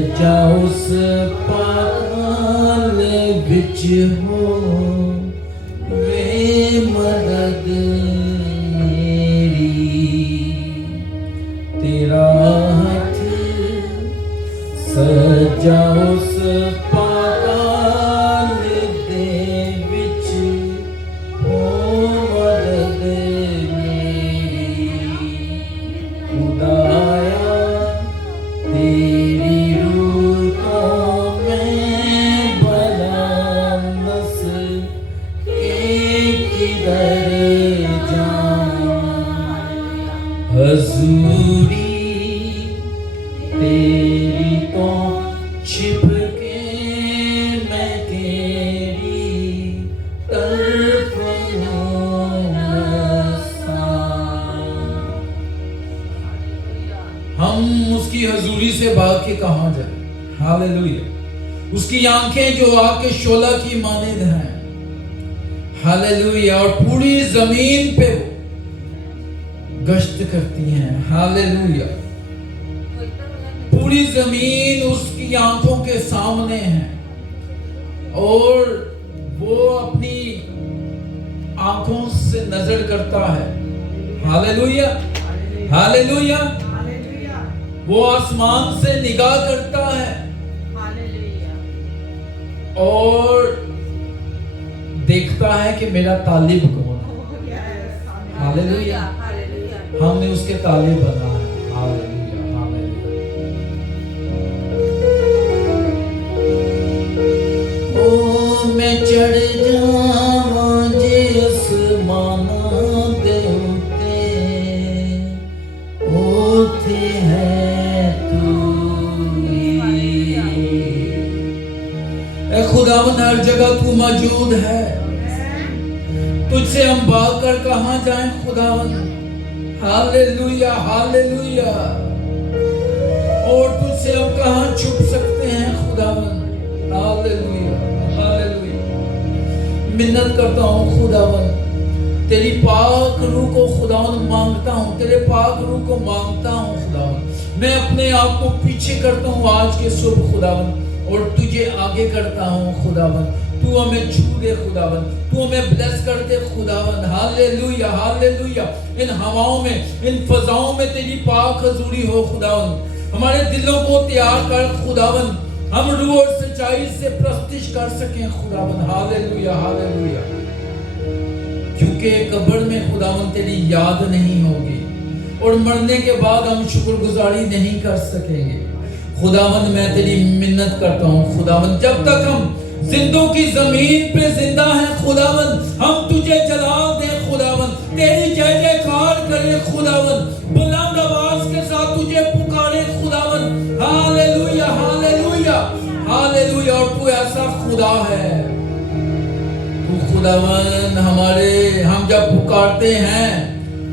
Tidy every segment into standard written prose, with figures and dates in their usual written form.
सजा उस पाताल विच हो वे मदद मेरी, तेरा हाथ सजा उस पाताल दे विच हो मदद मेरी, खुदाया तेरी रूह को मैं भला नस के किधर जाऊं, हजूरी तेरी तो छिप के मैं तेरी तरफ हम उसकी हजूरी से भाग के कहां जाए। हालेलुया। उसकी आंखें जो आग के शोला की मानिंद हैं। हालेलुया। और पूरी जमीन पे गश्त करती हैं। हालेलुया। पूरी जमीन उसकी आंखों के सामने है और वो अपनी आंखों से नजर करता है। हालेलुया। हालेलुया। वो आसमान से निगाह करता है और देखता है कि मेरा तालिब कौन है। हालेलुया। हमने उसके तालिब बना है। हालेलुया। मैं चढ़ जावां जे आसमाना दे उत्ते, ओथे है तू ही। ए खुदावन हर जगह तू मौजूद है। तुझसे हम भाग कर कहां जाएं खुदावन। हालेलुया। हालेलुया। और तुझसे हम कहां छुप सकते हैं खुदावन। हालेलुया। हालेलुया। मिन्नत करता हूँ खुदावन, तेरी पाक रूह को खुदावन मांगता हूँ, तेरे पाक रूह को मांगता हूँ खुदावन। मैं अपने आप को पीछे करता हूँ आज के सुबह खुदावन और तुझे आगे करता हूँ खुदावन। तू हमें छू दे खुदावन, तू हमें ब्लेस कर दे खुदावन। हालेलुया। हालेलुया। इन हवाओं में, इन फजाओं में तेरी पाक हजूरी हो खुदावन। हमारे दिलों को तैयार कर खुदावन, हम रूह और सच्चाई से प्रस्तिश कर सकें खुदावन। हालेलुया। हालेलुया। क्योंकि कब्र में खुदावन तेरी याद नहीं होगी और मरने के बाद हम शुक्रगुजारी नहीं कर सकेंगे खुदावन। मैं तेरी मिन्नत करता हूँ खुदावन, जब तक हम जिंदों की जमीन पे जिंदा हैं खुदावन, हम तुझे जलाल दे खुदावन, तेरी जय जयकार करें खुदावन, बुलंद आवाज के साथ तुझे पुकारे खुदावन। हालेलुया। हालेलुया। हालेलुया। और तू ऐसा खुदा है, तू खुदावन हम जब पुकारते हैं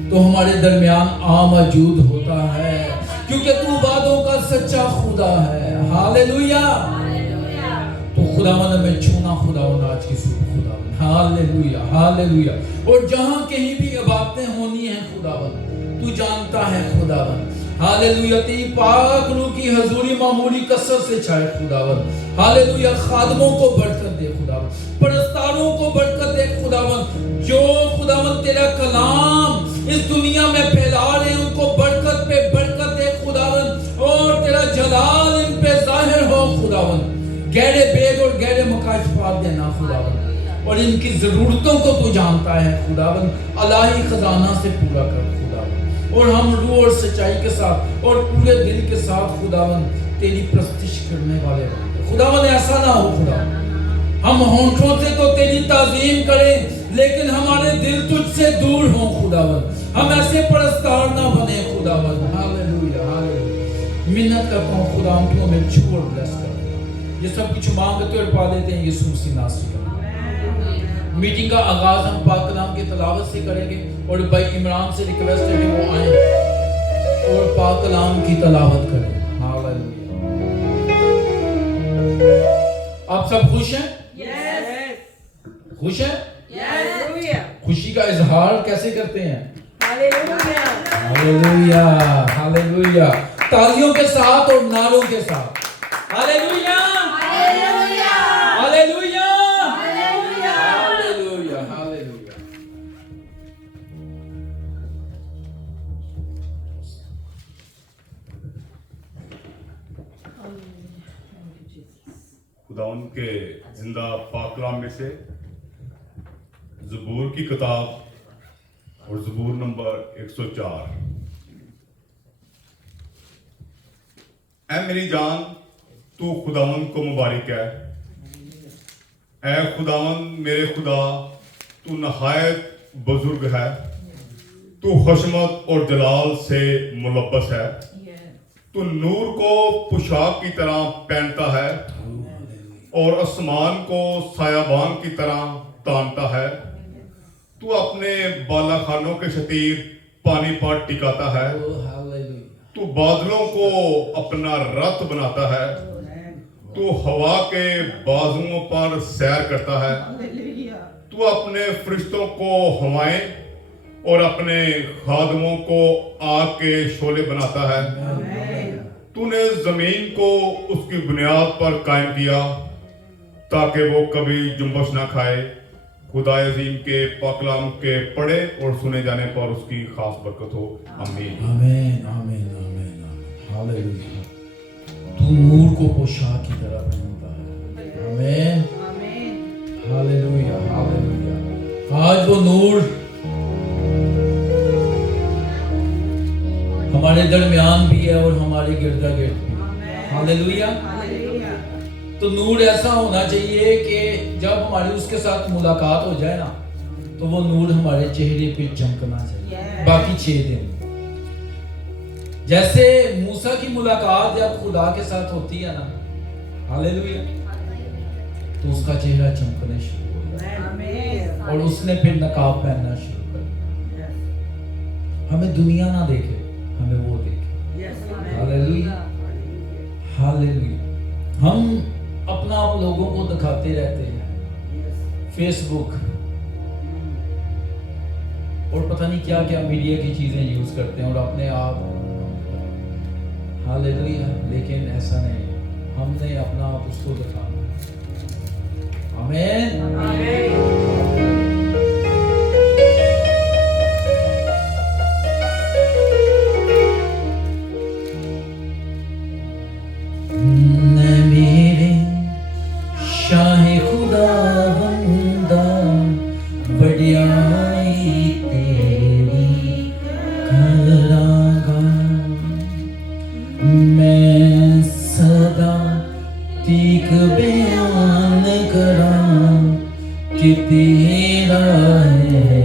तो हमारे दरमियान आ मौजूद होता है, क्योंकि तू वादों का सच्चा खुदा है। हालेलुया। तो खुदावन हमें छूना खुदावन आज की सुबह खुदावन। हालेलुया। हालेलुया। और जहां कहीं भी इबादतें होनी है खुदावन, तू जानता है खुदावन। हालेलुया। तेरी पाक रूह की हजूरी मामूली कसरत से छाए खुदावन। हालेलुया। खादमों को बरकत दे खुदावन, परस्तारों को बरकत दे खुदावन, जो खुदावन तेरा कलाम इस दुनिया में फैला रहे हैं उनको बरकत पे बरकत दे खुदावन, और तेरा जलाल इन पे जाहिर हो खुदावन। गहरे बेद और गहरे मकाशफात देना खुदावन, और इनकी जरूरतों को तू जानता है खुदावन। अलाही खजाना से पूरा कर खुदावन, और हम रूह और सच्चाई के साथ और पूरे दिल के साथ खुदावन तेरी प्रस्तिश करने वाले खुदावन। ऐसा ना हो खुदावन, हम होंठों से तो तेरी ताज़ीम करें लेकिन हमारे दिल तुझसे दूर हो खुदावन। हम ऐसे परस्तार ना बने खुदावन। हालेलुया। हालेलुया। मिन्नत करता हूँ खुदावन, तू हमें छू और ब्लेस कर। ये सब कुछ मांगते और पा देते हैं यीशु मसीह नासरी का। मीटिंग का आगाज हम पाक कलाम की तलावत से करेंगे और भाई इमरान से रिक्वेस्ट है कि वो आए और पाक कलाम की तलावत करें। हालेलुया। आप सब खुश हैं? खुश हैं? खुशी का इजहार कैसे करते हैं? हालेलुया। हालेलुया। तालियों के साथ और नारों के साथ। Hallelujah hallelujah hallelujah hallelujah hallelujah hallelujah. खुदावन के जिंदा पाकलाम में से ज़बूर की किताब और ज़बूर नंबर 104। ऐ मेरी जान तू खुदावन को मुबारक है। ऐ खुदावन मेरे खुदा तू नहायत बुजुर्ग है। तू हशमत और जलाल से मुलब्बस है। तू नूर को पोशाक की तरह पहनता है और आसमान को सायाबान की तरह तानता है। तू अपने बालाखानों के शतीर पानी पर टिकाता है। तू बादलों को अपना रथ बनाता है। तू हवा के बाजुओं पर सैर करता है। तू अपने फरिश्तों को हवाएं और अपने खादमों को आग के शोले बनाता है। तूने जमीन को उसकी बुनियाद पर कायम किया ताकि वो कभी जुम्बश ना खाए। खुदा अजीम के पाकलाम के पढ़े और सुने जाने पर उसकी खास बरकत हो। आमीन आमीन आमीन आमीन हालेलुया। तू नूर को पोशाक की तरह पहनता है। आमीन आमीन हालेलुया हालेलुया। आज वो नूर हमारे दरमियान भी है और हमारे गिरदा गिर्द भी। हालेलुया। हालेलुया तो नूर ऐसा होना चाहिए कि जब हमारी उसके साथ मुलाकात हो जाए ना तो वो नूर हमारे चेहरे पे चमकना चाहिए बाकी 6 दिन। जैसे मूसा की मुलाकात जब खुदा के साथ होती है ना, हालेलुया, तो उसका चेहरा चमकने शुरू हो जाता और उसने फिर नकाब पहनना शुरू कर दिया। हमें दुनिया ना देखे, हमें वो देखे। Hallelujah hallelujah. हम अपना आप लोगों को दिखाते रहते हैं, फेसबुक और पता नहीं क्या क्या मीडिया की चीजें यूज करते हैं और अपने आप, हालेलुया, लेकिन ऐसा नहीं है। हमने अपना आप उसको दिखाना है। आमीन। शाहे खुदा बंदा बढ़ियाई तेरी करांगा, मैं सदा तीक बयान करां कि तेरा है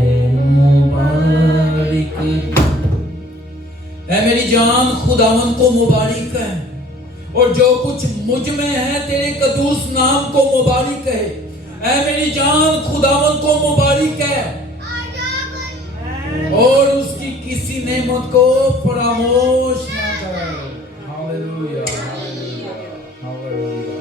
मुबारक। ऐ मेरी जान खुदावन को मुबारक है और जो कुछ मुझ में है तेरे कदूस नाम को मुबारक है। ऐ मेरी जान खुदावन को मुबारक है और उसकी किसी नेमत को फरामोश ना कर। Hallelujah hallelujah hallelujah.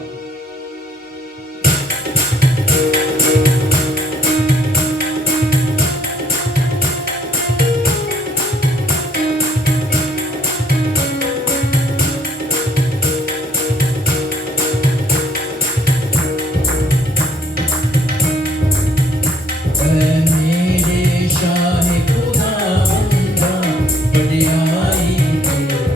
मेरे शाहे खुदा बंदा बढ़ियाई तेरी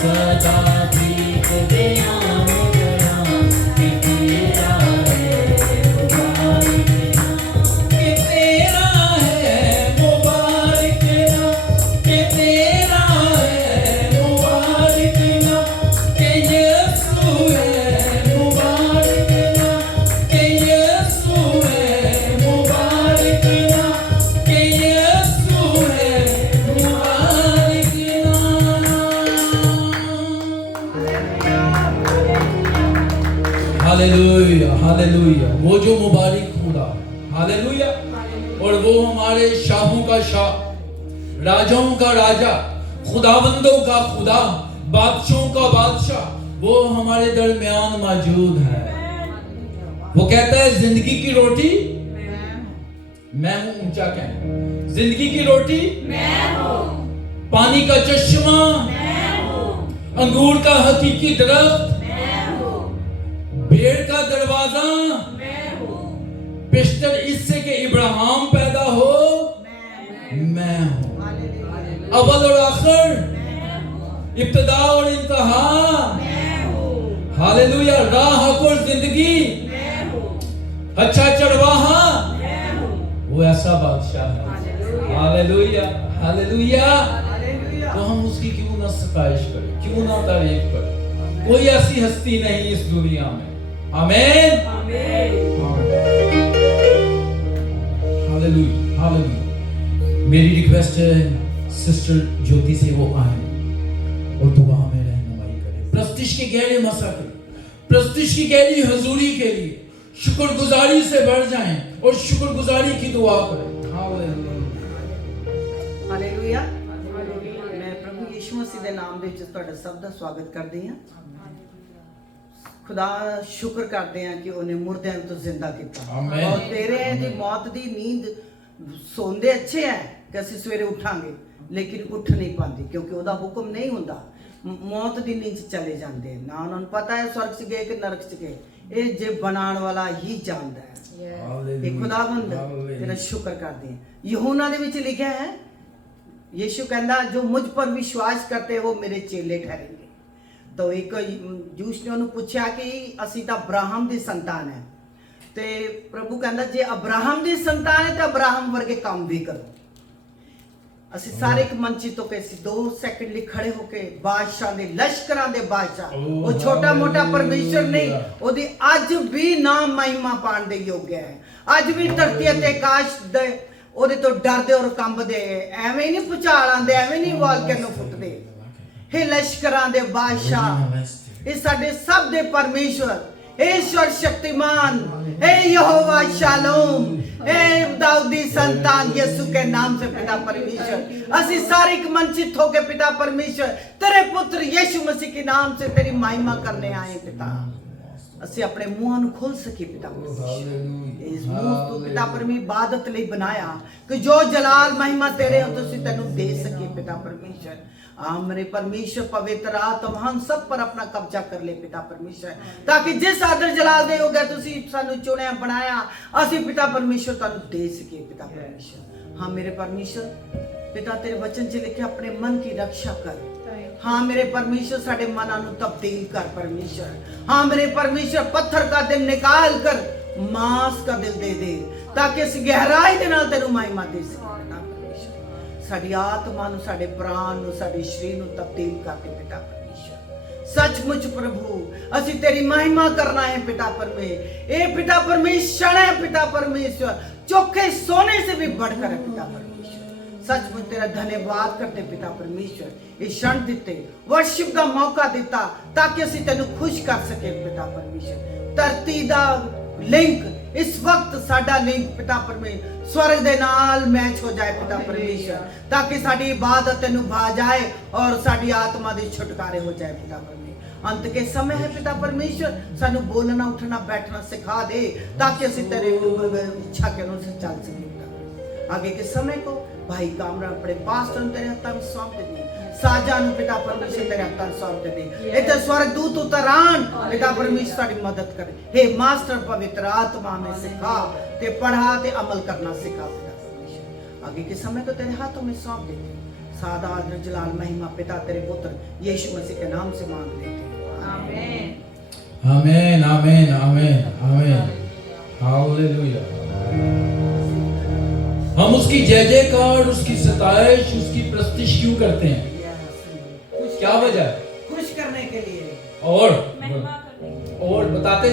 सदा गीत बयान करा कि तेरा है मुबारक नाम, कि तेरा है मुबारक नाम, कि तेरा है मुबारक नाम, कि यीशु है मुबारक नाम, कि यीशु है मुबारक नाम, कि यीशु है मुबारक नाम। हालेलुया हालेलुया, वो जो मुबारक खुदा है, हालेलुया। और वो हमारे शाहों का शाह, राजाओं का राजा, खुदाबंदों का खुदा, बादशाहों का बादशाह, वो हमारे दरमियान मौजूद है। वो कहता है जिंदगी की रोटी मैं हूं, ऊंचा कहना, जिंदगी की रोटी मैं हूँ, पानी का चश्मा, मैं हूँ, अंगूर का हकीकी दरख्त, मैं हूँ, भेड़ का दरवाजा, मैं हूँ, पेशतर इससे के इब्राहिम पैदा हो, मैं हूं, हालेलुया, अव्वल और आखिर, मैं हूँ, इब्तिदा और इंतहा, मैं हूँ, हालेलुया, राह हक और जिंदगी, मैं हूँ, अच्छा चरवाहा, मैं हूँ, वो ऐसा बादशाह है। Hallelujah hallelujah. हालेलुया, तो हम उसकी क्यों ना सताइश करें, क्यों ना तारीफ करें। कोई ऐसी हस्ती नहीं इस दुनिया में। आमीन हालेलुया हालेलुया। मेरी रिक्वेस्ट है सिस्टर ज्योति से वो आए और दुआ में रहनुमाई करें, प्रस्तिश के गहरे मसा करें, प्रस्तिश की गहरी हजूरी के लिए शुक्रगुजारी से बढ़ जाएं और शुक्रगुजारी की दुआ करें। Hallelujah hallelujah. ਮੈਂ ਪ੍ਰਭੂ ਯਿਸੂ ਮਸੀਹ ਦੇ ਨਾਮ ਦੇ ਵਿੱਚ ਤੁਹਾਡਾ ਸਭ ਦਾ ਸਵਾਗਤ ਕਰਦੀ ਹਾਂ। ਖੁਦਾ ਸ਼ੁਕਰ ਕਰਦੇ ਹਾਂ ਕਿ ਉਹਨੇ ਮੁਰਦਿਆਂ ਨੂੰ ਜ਼ਿੰਦਾ ਕੀਤਾ। ਆਮੀਨ। ਔਰ ਤੇਰੇ ਦੀ ਮੌਤ ਦੀ ਨੀਂਦ ਸੌਂਦੇ ਅੱਛੇ ਹੈ ਕਿ ਅਸੀਂ ਸਵੇਰੇ ਉਠਾਂਗੇ, ਲੇਕਿਨ ਉੱਠ ਨਹੀਂ ਪਾਉਂਦੇ ਕਿਉਂਕਿ ਉਹਦਾ ਹੁਕਮ ਨਹੀਂ ਹੁੰਦਾ। ਮੌਤ ਦੀ ਨੀਂਦ 'ਚ ਚਲੇ ਜਾਂਦੇ ਨਾ ਉਹਨਾਂ ਨੂੰ ਪਤਾ ਹੈ ਸਵਰਗ 'ਚ ਗਏ ਕਿ ਨਰਕ 'ਚ ਗਏ। ਇਹ ਜੇ ਬਣਾਉਣ ਵਾਲਾ ਹੀ ਜਾਣਦਾ ਹੈ। ਇਹ ਖੁਦਾਵੰਦ ਤੇਰਾ ਸ਼ੁਕਰ ਕਰਦੇ ਹਾਂ। ਯਹੂਨਾ ਦੇ ਵਿੱਚ ਲਿਖਿਆ ਹੈ यीशु कहता जो मुझ पर विश्वास करते वो मेरे चेले ठहरेंगे। तो एक जूस ने उन्होंने पूछा कि असी तो अब्राहम की संतान है, तो प्रभु कहता जे अब्राहम की संतान है तो अब्राहम वर्गे काम भी करो। ਅਸੀਂ ਸਾਰੇ ਇੱਕ ਮੰਚੀ ਤੋਂ ਕੇ 2 ਸੈਕਿੰਡ ਲਈ ਖੜੇ ਹੋ ਕੇ ਬਾਦਸ਼ਾਹ ਦੇ ਲਸ਼ਕਰਾਂ ਦੇ ਬਾਦਸ਼ਾਹ, ਉਹ ਛੋਟਾ ਮੋਟਾ ਪਰਮੇਸ਼ਰ ਨਹੀਂ, ਉਹਦੀ ਅੱਜ ਵੀ ਨਾਮ ਮਹਿਮਾ ਪਾਣ ਦੇ ਯੋਗ ਹੈ। ਅੱਜ ਵੀ ਧਰਤੀ ਅਤੇ ਆਕਾਸ਼ ਦੇ ਉਹਦੇ ਤੋਂ ਡਰਦੇ ਔਰ ਕੰਬਦੇ, ਐਵੇਂ ਨਹੀਂ ਭੁਚਾਲ ਆਉਂਦੇ, ਐਵੇਂ ਨਹੀਂ ਵਾਲਕੈਨੋ ਫੁੱਟਦੇ। हे ਲਸ਼ਕਰਾਂ ਦੇ ਬਾਦਸ਼ਾਹ, ਇਹ ਸਾਡੇ ਸਭ ਦੇ ਪਰਮੇਸ਼ਵਰ, ईश्वर शक्तिमान, हे यहोवा शालोम, हे दाऊदी संतान यीशु के नाम से पिता परमेश्वर, ਅਸੀਂ ਸਾਰੇ ਇੱਕ ਮੰਚਿਤ ਹੋ ਕੇ ਪਿਤਾ परमेश्वर तेरे पुत्र यीशु मसीह के नाम से तेरी महिमा करने आए पिता। ਅਸੀਂ ਆਪਣੇ ਮੂੰਹਾਂ ਨੂੰ ਖੋਲ ਸਕੀ ਪਿਤਾ परमेश्वर, ਇਸ ਮੂੰਹ ਤੋਂ ਪਿਤਾ परमेश्वर इबादत ਲਈ ਬਣਾਇਆ ਕਿ ਜੋ ਜਲਾਲ ਮਹਿਮਾ ਤੇਰੇ ਹੋ ਤੁਸੀਂ ਤੈਨੂੰ ਦੇ ਸਕੇ पिता परमेश्वर। मेरे परमेश्वर पवित्र आत्मा हम सब पर अपना कब्जा कर ले पिता परमेश्वर, ताकि जिस आदर जलाल दे हो गया तुसी सानू चुनिया बनाया असी पिता परमेश्वर तानू दे सके पिता परमेश्वर। हाँ मेरे परमेश्वर पिता तेरे वचन च लिखे अपने मन की रक्षा कर। हाँ मेरे परमेश्वर साडे मनां नू तब्दील कर परमेश्वर। हाँ मेरे परमेश्वर पत्थर का दिल निकाल कर मांस का दिल दे दे, ताकि असी गहराई दे नाल तेनू महिमा दे सके। साडी आत्मा नू, साडे प्राण नू, साडे शरीर नू तब्दील करते पिता परमेश्वर। सचमुच प्रभु असी तेरी महिमा करना है पिता परमेश्वर। ए पिता परमेश्वर है पिता परमेश्वर, चोखे सोने से भी बढ़कर है पिता परमेश्वर। सचमुच तेरा धन्यवाद करते पिता परमेश्वर, ये क्षण दिते, वर्शिप का मौका दिता ताकि असी तेनू खुश कर सके पिता परमेश्वर। धरती दा लिंक इस वक्त साडा लिंक पिता परमेश्वर स्वर्ग दे नाल मैच हो जाए पिता परमेश्वर, ताकि साडी इबादत तेनू भा जाए और साडी आत्मा दे छुटकारे हो जाए पिता परमेश्वर। अंत के समय है पिता परमेश्वर, सानू बोलना उठना बैठना सिखा दे ताकि असी तेरे इच्छा के अनुसार चल सके पिता। आगे के समय को भाई कामरा अपने पास्टर तेरे हत्थां में सौंप देने, साजा नू पिता परमेश्वर तेरे हत्थां में सौंप देने। इधर स्वर्ग दूत उतरान पिता परमेश्वर साडी मदद करे। हे मास्टर पवित्र आत्मा में सिखा ते पढ़ा ते अमल करना सिखा पिता परमेश्वर। आगे के समय को तेरे हाथों में सौंप देते, सादा आदर जलाल महिमा पिता तेरे पुत्र यीशु मसीह के नाम से मांग लेते हैं। आमीन। आमीन आमीन आमीन आमीन हालेलुया। हम उसकी जय जयकार, उसकी सताइश, उसकी प्रस्तुति क्यों करते हैं? क्या वजह है? खुश करने के लिए और महिमा करने के लिए। और बताते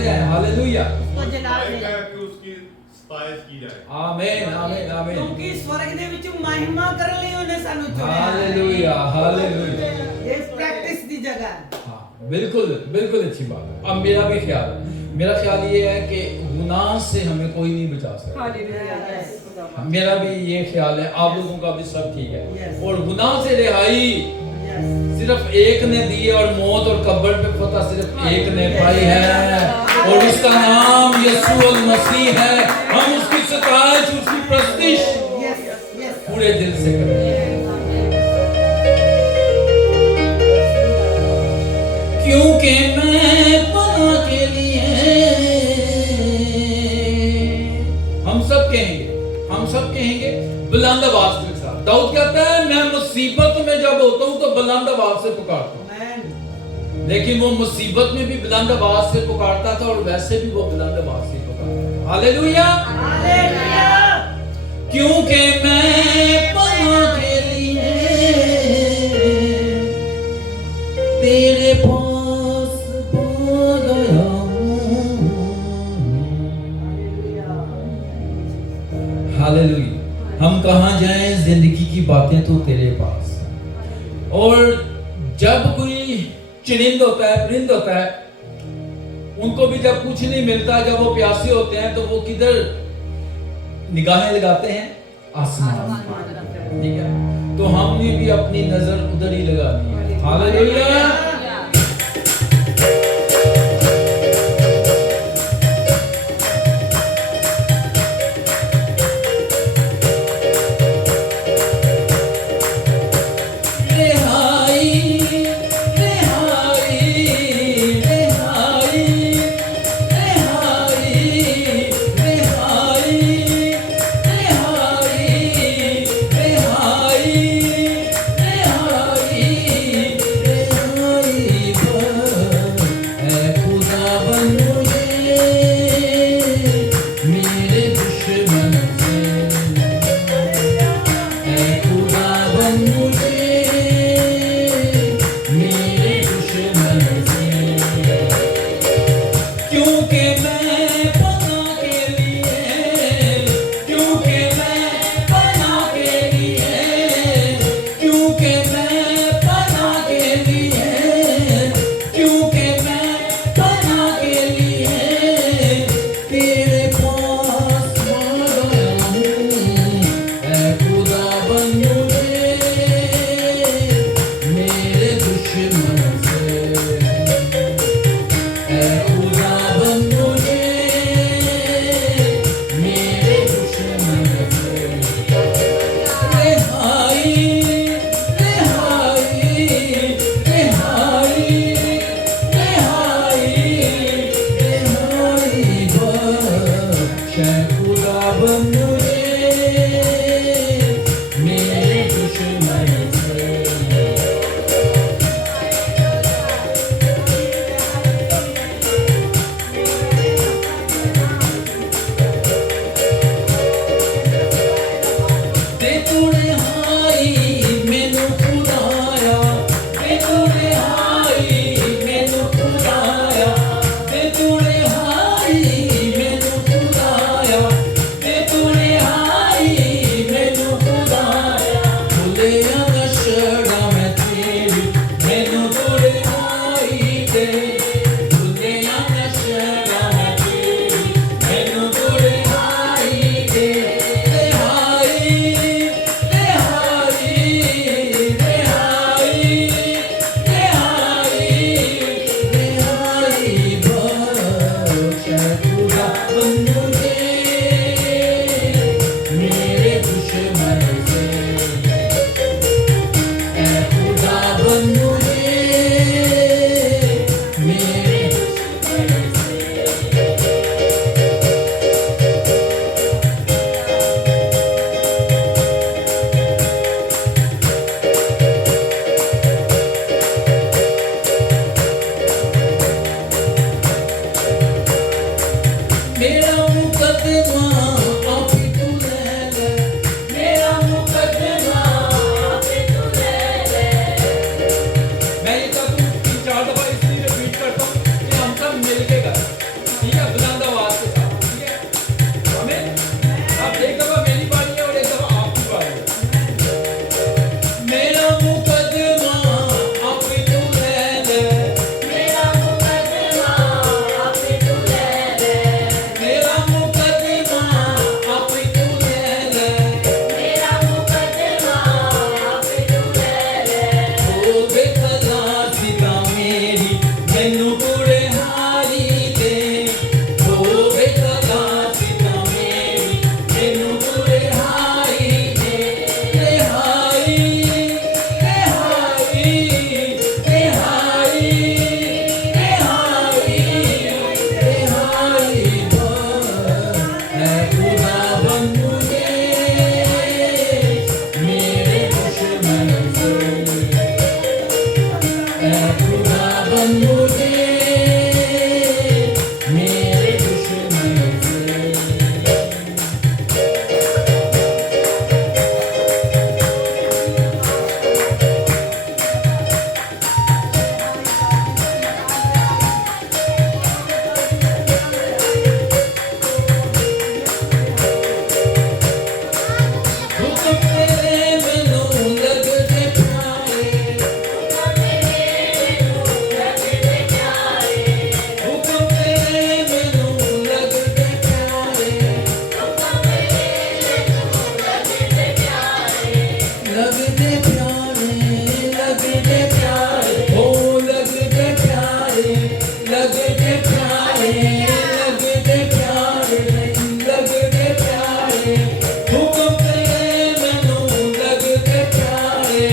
जाएं हालेलुया। उसको जलाने लायक है कि उसकी सताइश की जाए। आमीन आमीन आमीन क्योंकि स्वर्ग ਦੇ ਵਿੱਚ ਮਹਿਮਾ ਕਰਨ ਲਈ ਉਹਨੇ ਸਾਨੂੰ ਚੁਣਿਆ ਹੈ। Hallelujah hallelujah. ये प्रैक्टिस दी जगह है। हाँ, बिल्कुल बिल्कुल अच्छी बात है। अब मेरा ख्याल ये है कि गुनाह से हमें कोई नहीं बचा सकता। हालेलुया। मेरा भी ये ख्याल है, आप लोगों का भी सब ठीक है। Yes. और गुनाह से रिहाई Yes. सिर्फ एक ने दी है, और मौत और कब्र पे फतह सिर्फ एक ने पाई है, और उसका नाम यीशु मसीह है। हम उसकी सताइश, उसकी प्रस्तुति Yes, yes. पूरे दिल से करें, क्योंकि मैं पनाह के लिए हम सब कहेंगे बुलंद आवाज के साथ। दाऊद कहता है मैं मुसीबत में जब होता हूं तो बुलंद आवाज से पुकारता हूं। Amen. लेकिन वो मुसीबत में भी बुलंद आवाज से पुकारता था, और वैसे भी वो बुलंद आवाज से पुकारता था। Hallelujah hallelujah. क्योंकि मैं पनाह के लिए तेरे पास आ गया हूं। हालेलुया। हम कहाँ जाएं, जिंदगी की बातें तो तेरे पास। और जब कोई चिड़िंद होता है, परिंद होता है, उनको भी जब कुछ नहीं मिलता, जब वो प्यासे होते हैं तो वो किधर निगाहें लगाते हैं? आसमान पर। ठीक है, तो हमने भी अपनी नजर उधर ही लगानी है। हालेलुया। खुदावन मुझे मेरे दुश्मन से हुक्म तेरे मैनू लगदे प्यारे हुक्म तेरे मैनू लगदे प्यारे लगदे प्यारे लगदे प्यारे ओ लगदे प्यारे लगदे प्यारे लगदे प्यारे लगदे प्यारे हुक्म तेरे मैनू लगदे प्यारे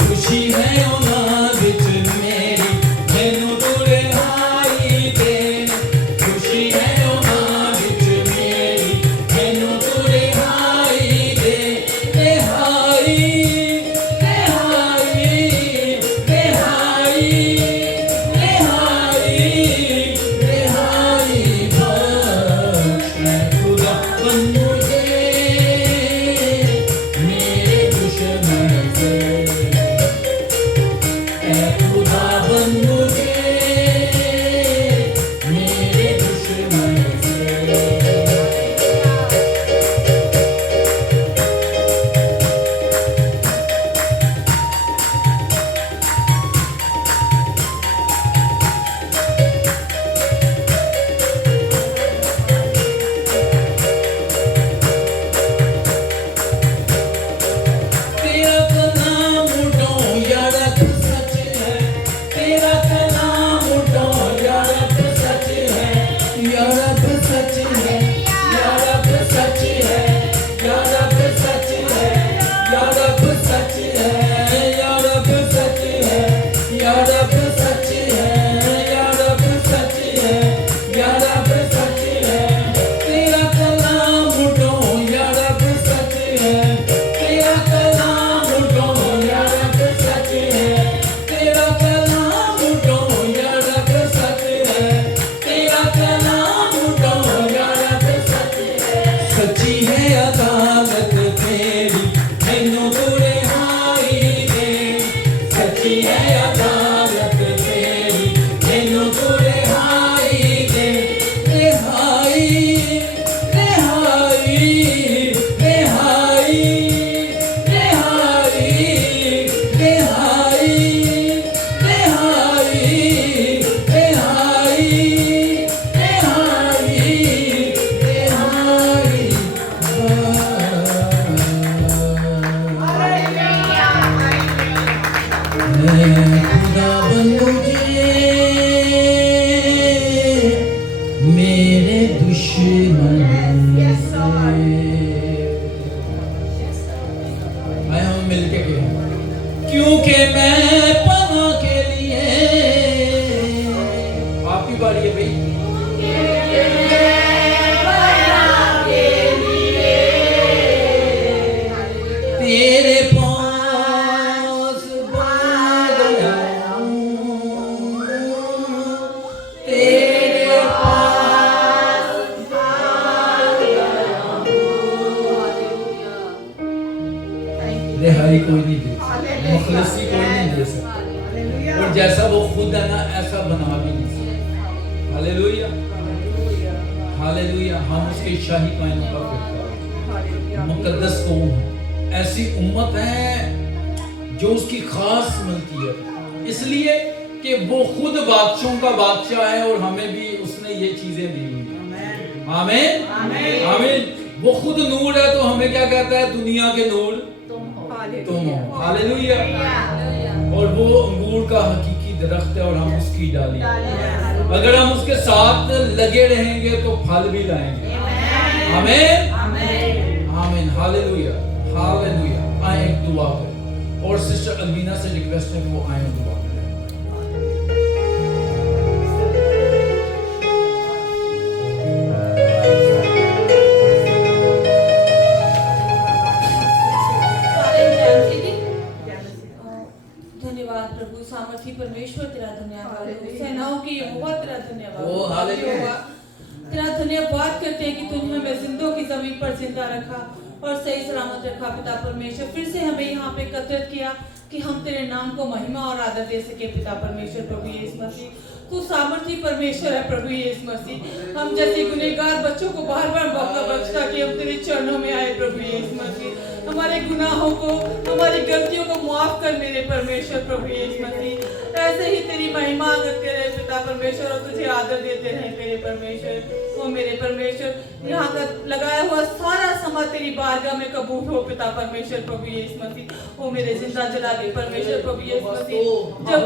खुशी है उन्हां विच मेरी मैनू तू रिहाई दे खुशी है उन्हां विच मेरी मैनू तू रिहाई दे रिहाई रिहाई रिहाई रिहाई रिहाई बख्श खुदावन मुझे मेरे दुश्मन से खुदावन मुझे मेरे दुश्मन से तेरा कलाम उठो यारक सच है तेरा कलाम उठो यारक सच है यारक सच है यारक सच है यारक सच है यारक सच है यारक सच है यारक सच है यारक सच है यारक सच है तेरा कलाम उठो यारक सच है तेरा कलाम उठो यारक सच है तेरा कलाम उठो यारक सच है तेरा कलाम उठो यारक सच है सच्ची है अदालत तेरी मैनू तू रिहाई दे सच्ची है अदालत तेरी मैनू तू रिहाई दे रिहाई रिहाई रिहाई रिहाई रिहाई रिहाई रिहाई रिहाई रिहाई खुदावन मुझे मेरे दुश्मन से आया हम मिलके गए क्योंकि मैं पना के लिए आपकी बारी है भाई तेरे पास भाग आया हूँ तेरे पास रिहाई कोई नहीं दे सकता मुखलसी कोई नहीं दे सकता और जैसा वो खुद है ना ऐसा बना भी नहीं सकता हालेलुया हालेलुया हम उसके शाही कायनों का फिरका मुकद्दस कौम है ऐसी उम्मत है जो उसकी खास मिलती है इसलिए कि वो खुद बादशाहों का बादशाह है और हमें भी उसने ये चीजें दी हुई हैं आमीन आमीन वो खुद नूर है तो हमें क्या कहता है दुनिया के नूर तुम हो हालेलुया और वो अंगूर का हकीकी दरख्त है और हम उसकी डाली अगर हम उसके साथ लगे रहेंगे तो फल भी लाएंगे आमीन आमीन हालेलुया हालेलुया आए एक दुआ करें और सिस्टर अलबीना से रिक्वेस्ट है कि वो आए दुआ करें सामर्थी परमेश्वर तेरा धन्यवाद हो। सेनाओं की यहोवा तेरा धन्यवाद हो। ओ, हालेलुया। यहोवा, तेरा धन्यवाद करते हैं कि तूने हमें जिंदों की जमीन पर जिंदा रखा और सही सलामत रखा पिता परमेश्वर। फिर से हमें यहाँ पे एकत्रित किया कि हम तेरे नाम को महिमा और आदर दे सके पिता परमेश्वर। प्रभु यीशु मसीह तू सामर्थी परमेश्वर है प्रभु यीशु मसीह। हम जैसे गुनहगार बच्चों को बार बार मौका बख्शता कि हम तेरे चरणों में आए प्रभु यीशु मसीह। हमारे गुनाहों को, हमारी गलतियों को माफ कर मेरे परमेश्वर प्रभु यीशु मसीह। ऐसे ही तेरी महिमा करते रहे पिता परमेश्वर और तुझे आदर देते रहे मेरे परमेश्वर। ओ मेरे परमेश्वर, यहाँ का लगाया हुआ सारा समय तेरी बारगाह में कबूल हो पिता परमेश्वर प्रभु यीशु मसीह। ओ मेरे जिंदा जलाली परमेश्वर प्रभु यीशु मसीह, जब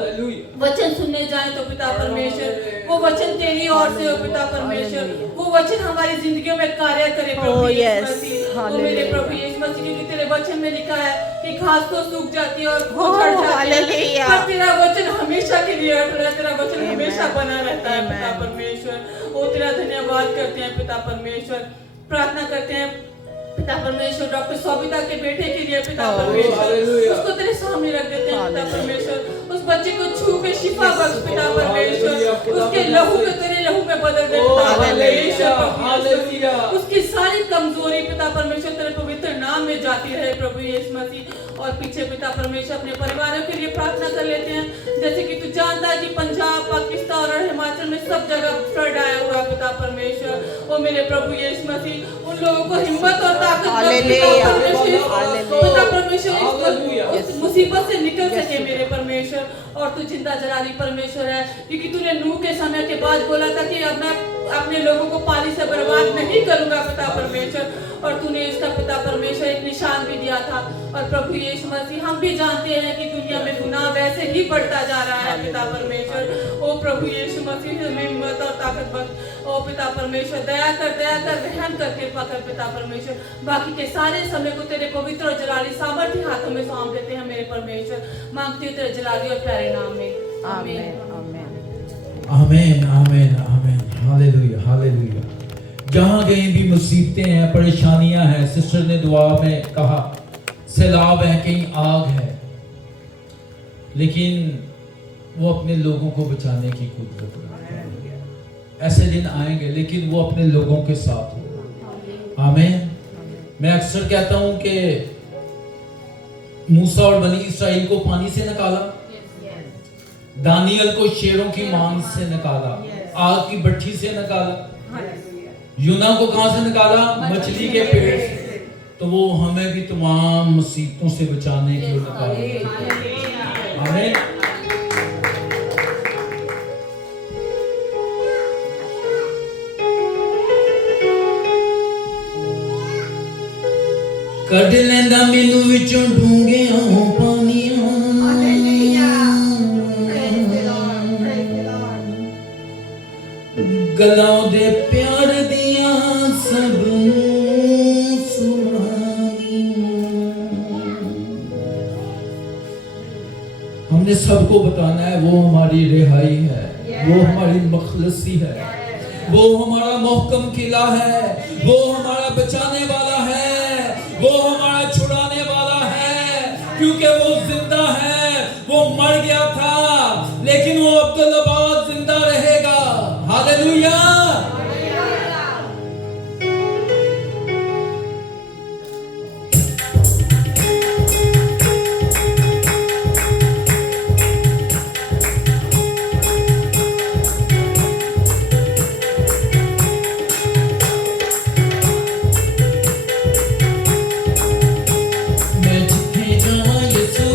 वचन सुनने जाए तो पिता परमेश्वर वो वचन तेरी ओर से हो पिता परमेश्वर। वो वचन हमारी जिंदगियों में कार्य करे प्रभु यीशु मसीह। ओ मेरे प्रभु यीशु मसीह, क्योंकि तेरे वचन में लिखा है कि घास तो सूख जाती है और फूल झड़ जाती है, पर तेरा वचन हमेशा के लिए अटल है। तेरा वचन हमेशा बना रहता है पिता परमेश्वर। ओ तेरा धन्यवाद करते हैं पिता परमेश्वर। प्रार्थना करते हैं पिता परमेश्वर डॉक्टर सोबिता के बेटे के लिए पिता परमेश्वर। उसको तेरे सामने रख देते हैं पिता परमेश्वर। उस बच्चे को छू के शिफा बख्श पिता परमेश्वर। उसके लहू को तेरे लहू में बदल दे पिता परमेश्वर। उसकी सारी कमजोरी पिता परमेश्वर तेरे पवित्र नाम में जाती रहे प्रभु यीशु मसीह। और पीछे पिता परमेश्वर अपने परिवारों के लिए प्रार्थना कर लेते हैं। जैसे कि तू जानता है कि पंजाब, पाकिस्तान और हिमाचल में सब जगह फ्लड आया हुआ है पिता परमेश्वर। ओ मेरे प्रभु यीशु मसीह, उन लोगों को हिम्मत और ताकत बख्श पिता परमेश्वर, इस मुसीबत से निकल सके मेरे परमेश्वर। और तू जिंदा जलाली परमेश्वर है, क्योंकि तूने नूह के समय के बाद बोला था कि अब मैं अपने लोगों को पानी से बर्बाद नहीं करूंगा पिता परमेश्वर। और तूने इसका पिता परमेश्वर एक निशान भी दिया था। और प्रभु यीशु मसीह, हम भी जानते हैं कि दुनिया में गुनाह वैसे ही बढ़ता जा रहा है पिता परमेश्वर। ओ प्रभु यीशु मसीह, हमें हिम्मत और ताकत बख्श। ओ पिता परमेश्वर, दया कर रहम कर कृपा कर पिता परमेश्वर। बाकी के सारे समय को तेरे पवित्र और जलाली सामर्थ्य हाथों में सौंप देते हैं मेरे परमेश्वर। मांगती हूँ तेरे जलाली और प्यारे नाम में, आमीन आमीन आमीन आमीन। Hallelujah hallelujah. जहाँ कहीं भी मुसीबतें हैं, परेशानियां हैं, सिस्टर ने दुआ में कहा सैलाब है, कहीं आग है, लेकिन वो अपने लोगों को बचाने की कुदरत रखता है। ऐसे दिन आएंगे लेकिन वो अपने लोगों के साथ हो। आमीन। मैं अक्सर कहता हूं कि मूसा और बनी इस्राएल को पानी से निकाला, दानियल को शेरों की मांग से निकाला, आग की भट्ठी से निकाला, यूना को कहां से निकाला? मछली के पेट से। तो वो हमें भी तमाम मुसीबतों से बचाने के लिए निकाला। आमीन। कढ लेंदा मैनू विचों ढूंघियां पानियां, गलां दे प्यार दियां सब सुहानियां। हमने सबको बताना है वो हमारी रिहाई है, वो हमारी मखलसी है, वो हमारा मोहकम किला है, वो हमारा बचाने वाला है, वो हमारा छुड़ाने वाला है। क्योंकि वो जिंदा है, वो मर गया था लेकिन वो अब्दुल्लाबाद जिंदा रहेगा। हालेलुया। मैं जिथे जावां यीशु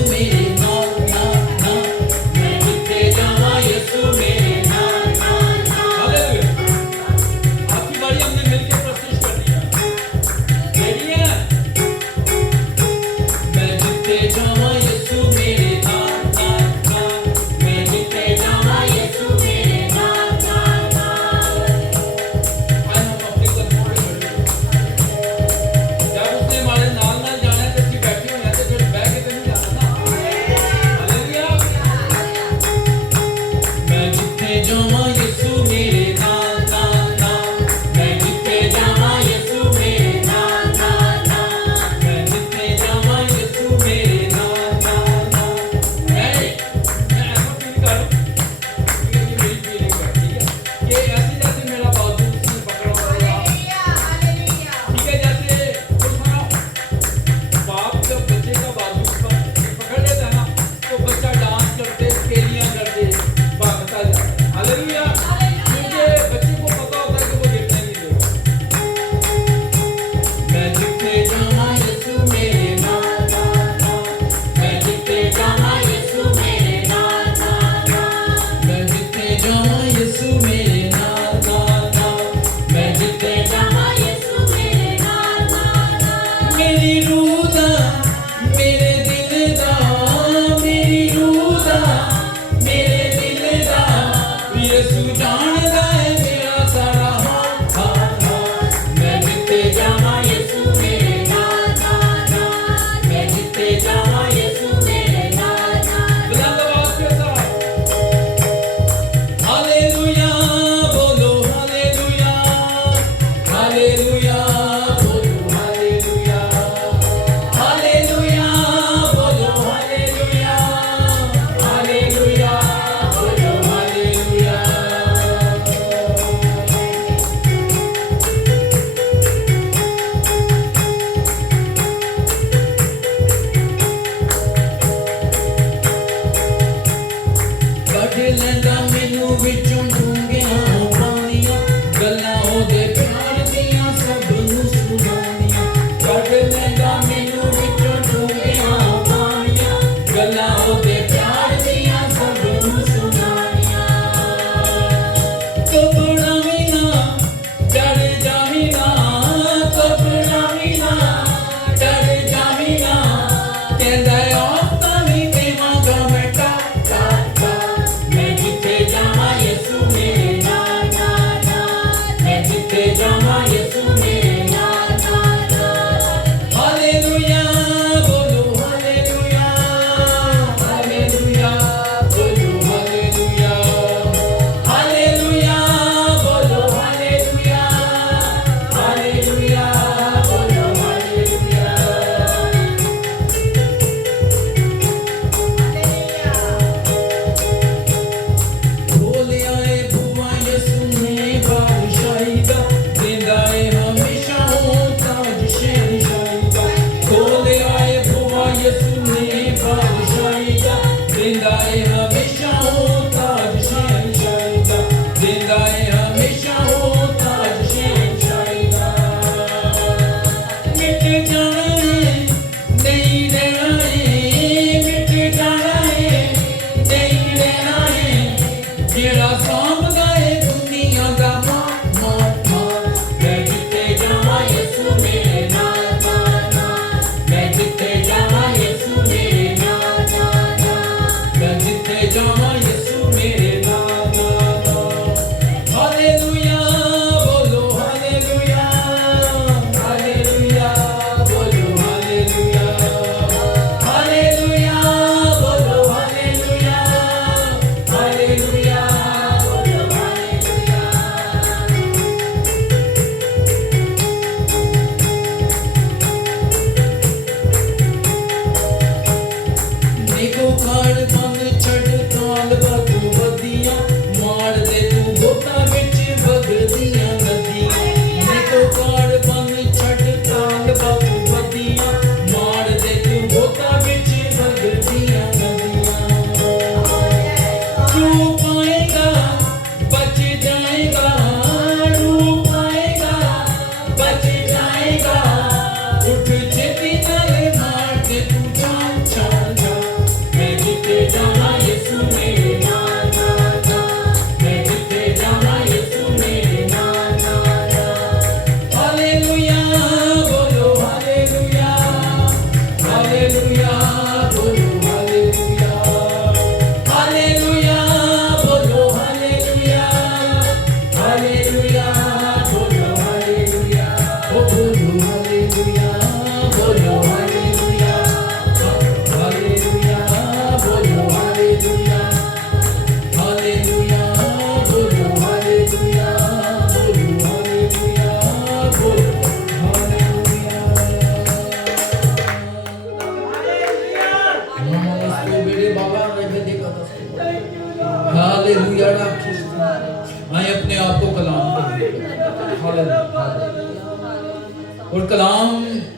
और कलाम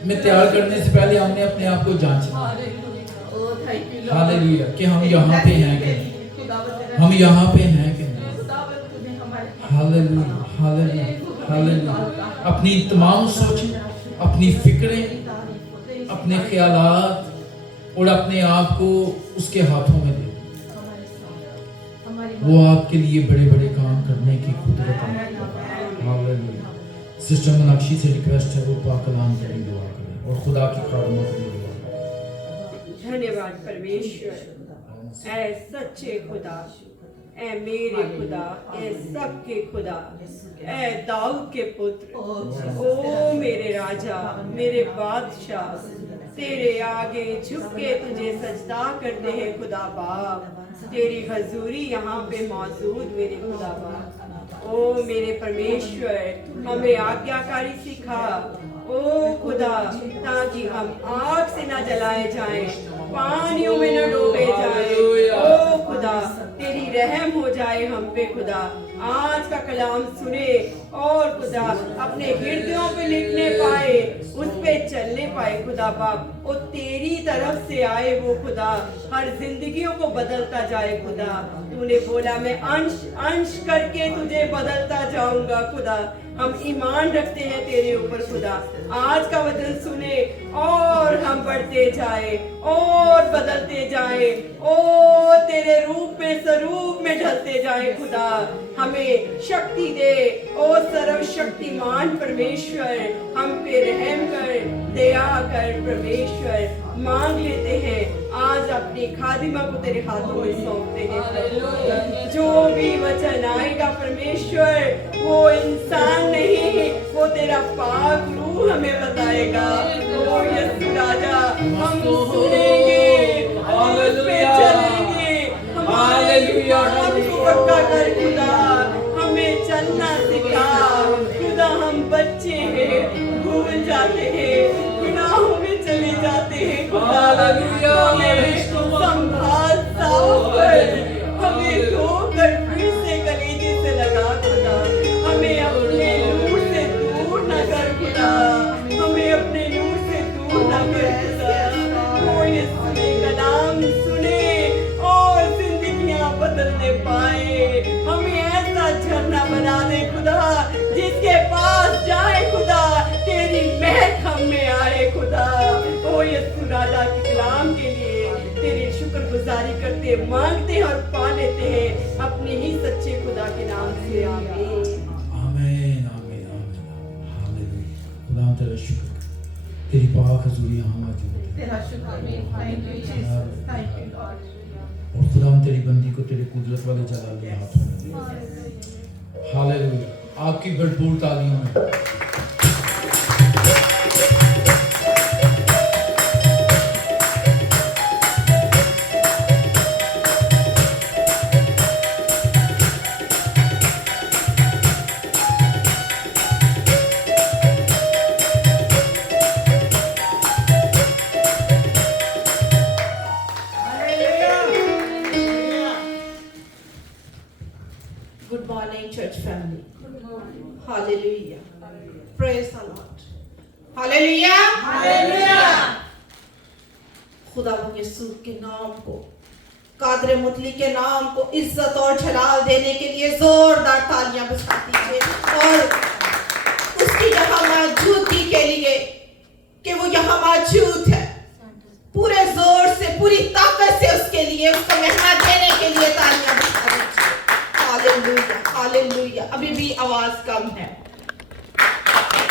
में तैयार करने से पहले हमने अपने आप को जांचना है। हालेलुया कि हम यहाँ पे हैं कि नहीं, हम यहाँ पे हैं कि नहीं। Hallelujah hallelujah hallelujah. अपनी तमाम सोचें, अपनी फिक्रें, अपने ख्यालात और अपने आप को उसके हाथों में दे। वो आपके लिए बड़े बड़े काम करने की कुदरत है। हालेलुया। सिस्टर मीनाक्षी से रिक्वेस्ट है वो पाक कलाम के लिए दुआ करें और खुदा की खादमा के लिए दुआ करें। धन्यवाद परमेश्वर, ऐ सच्चे खुदा, ऐ मेरे खुदा, ऐ सबके खुदा, ऐ दाऊद के पुत्र, ओ मेरे राजा, मेरे बादशाह, तेरे आगे झुक के तुझे सजदा करते हैं खुदा बाप। तेरी हजूरी यहाँ पे मौजूद मेरे खुदा बाप। ओ मेरे परमेश्वर, हमें आज्ञाकारी सिखा ओ खुदा, ताकि हम आग से न जलाए जाएं, पानियों में न डूबे जाएं। ओ खुदा, तेरी रहम हो जाए हम पे खुदा। आज का कलाम सुने और खुदा अपने हृदयों पे लिखने पाए, उस पे चलने पाए खुदा बाप। और तेरी तरफ से आए वो खुदा, हर जिंदगियों को बदलता जाए खुदा। तूने बोला मैं अंश अंश करके तुझे बदलता जाऊंगा खुदा। हम ईमान रखते हैं तेरे ऊपर खुदा। आज का वचन सुने और हम बढ़ते जाए और बदलते जाए और तेरे रूप में स्वरूप में ढलते जाए खुदा। हमें शक्ति दे ओ सर्वशक्तिमान परमेश्वर, हम पे रहम कर, दया कर परमेश्वर। मांग लेते हैं आज अपनी खादिमा को तेरे हाथों में सौंपते हैं। जो भी वचन आएगा परमेश्वर, वो इंसान नहीं, वो तेरा पाक रूह हमें बताएगा। ओ यीशु राजा, हम सुनेंगे, हम उस पे चलेंगे। हमारे ईमान को पक्का कर खुदा, हमें चलना सिखा खुदा। हम बच्चे हैं, भूल जाते हैं, गुनाहों में चले जाते हैं खुदा। हमें संभाल साफ कर, हमें धोकर फिर से कलीजे से लगा खुदा। हमें अपने नूर से दूर न कर खुदा, हमें अपने नूर से दूर न कर खुदा। कोई सुने कलाम सुने और जिंदगियां बदलने पाए। हमें ऐसा झरना बना दे खुदा, जिसके पास जाए खुदा तेरी महक हम में आए खुदा। ओ यीशु राजा के कलाम के लिए तेरी शुक्रगुजारी करते, मांगते और पा लेते हैं अपने ही सच्चे खुदा के नाम से। आमीन आमीन आमीन आमीन। हालेलुया। खुदा तेरा शुक्र, तेरी पाक हजूरी यहाँ मौजूद है। तेरा शुक्र, thank you Jesus, thank you Lord. और खुदा हम तेरी बंदी को तेरे कुदरत वाले जलाल के हाथों में देते हैं। हालेलुया। आपकी भरपूर तालियों में Good morning, church family. Hallelujah. Praise the Lord. Hallelujah. Hallelujah. खुदा यीशु के नाम को, कादर मुतली के नाम को इज्जत और जलाल देने के लिए जोरदार तालियां बजा दीजिए। और उसकी यहाँ मौजूदगी के लिए कि वो यहाँ मौजूद है, पूरे जोर से पूरी ताकत से उसके लिए, उसको महिमा देने के लिए तालियां बजा दीजिए। Hallelujah hallelujah. अभी भी आवाज कम है।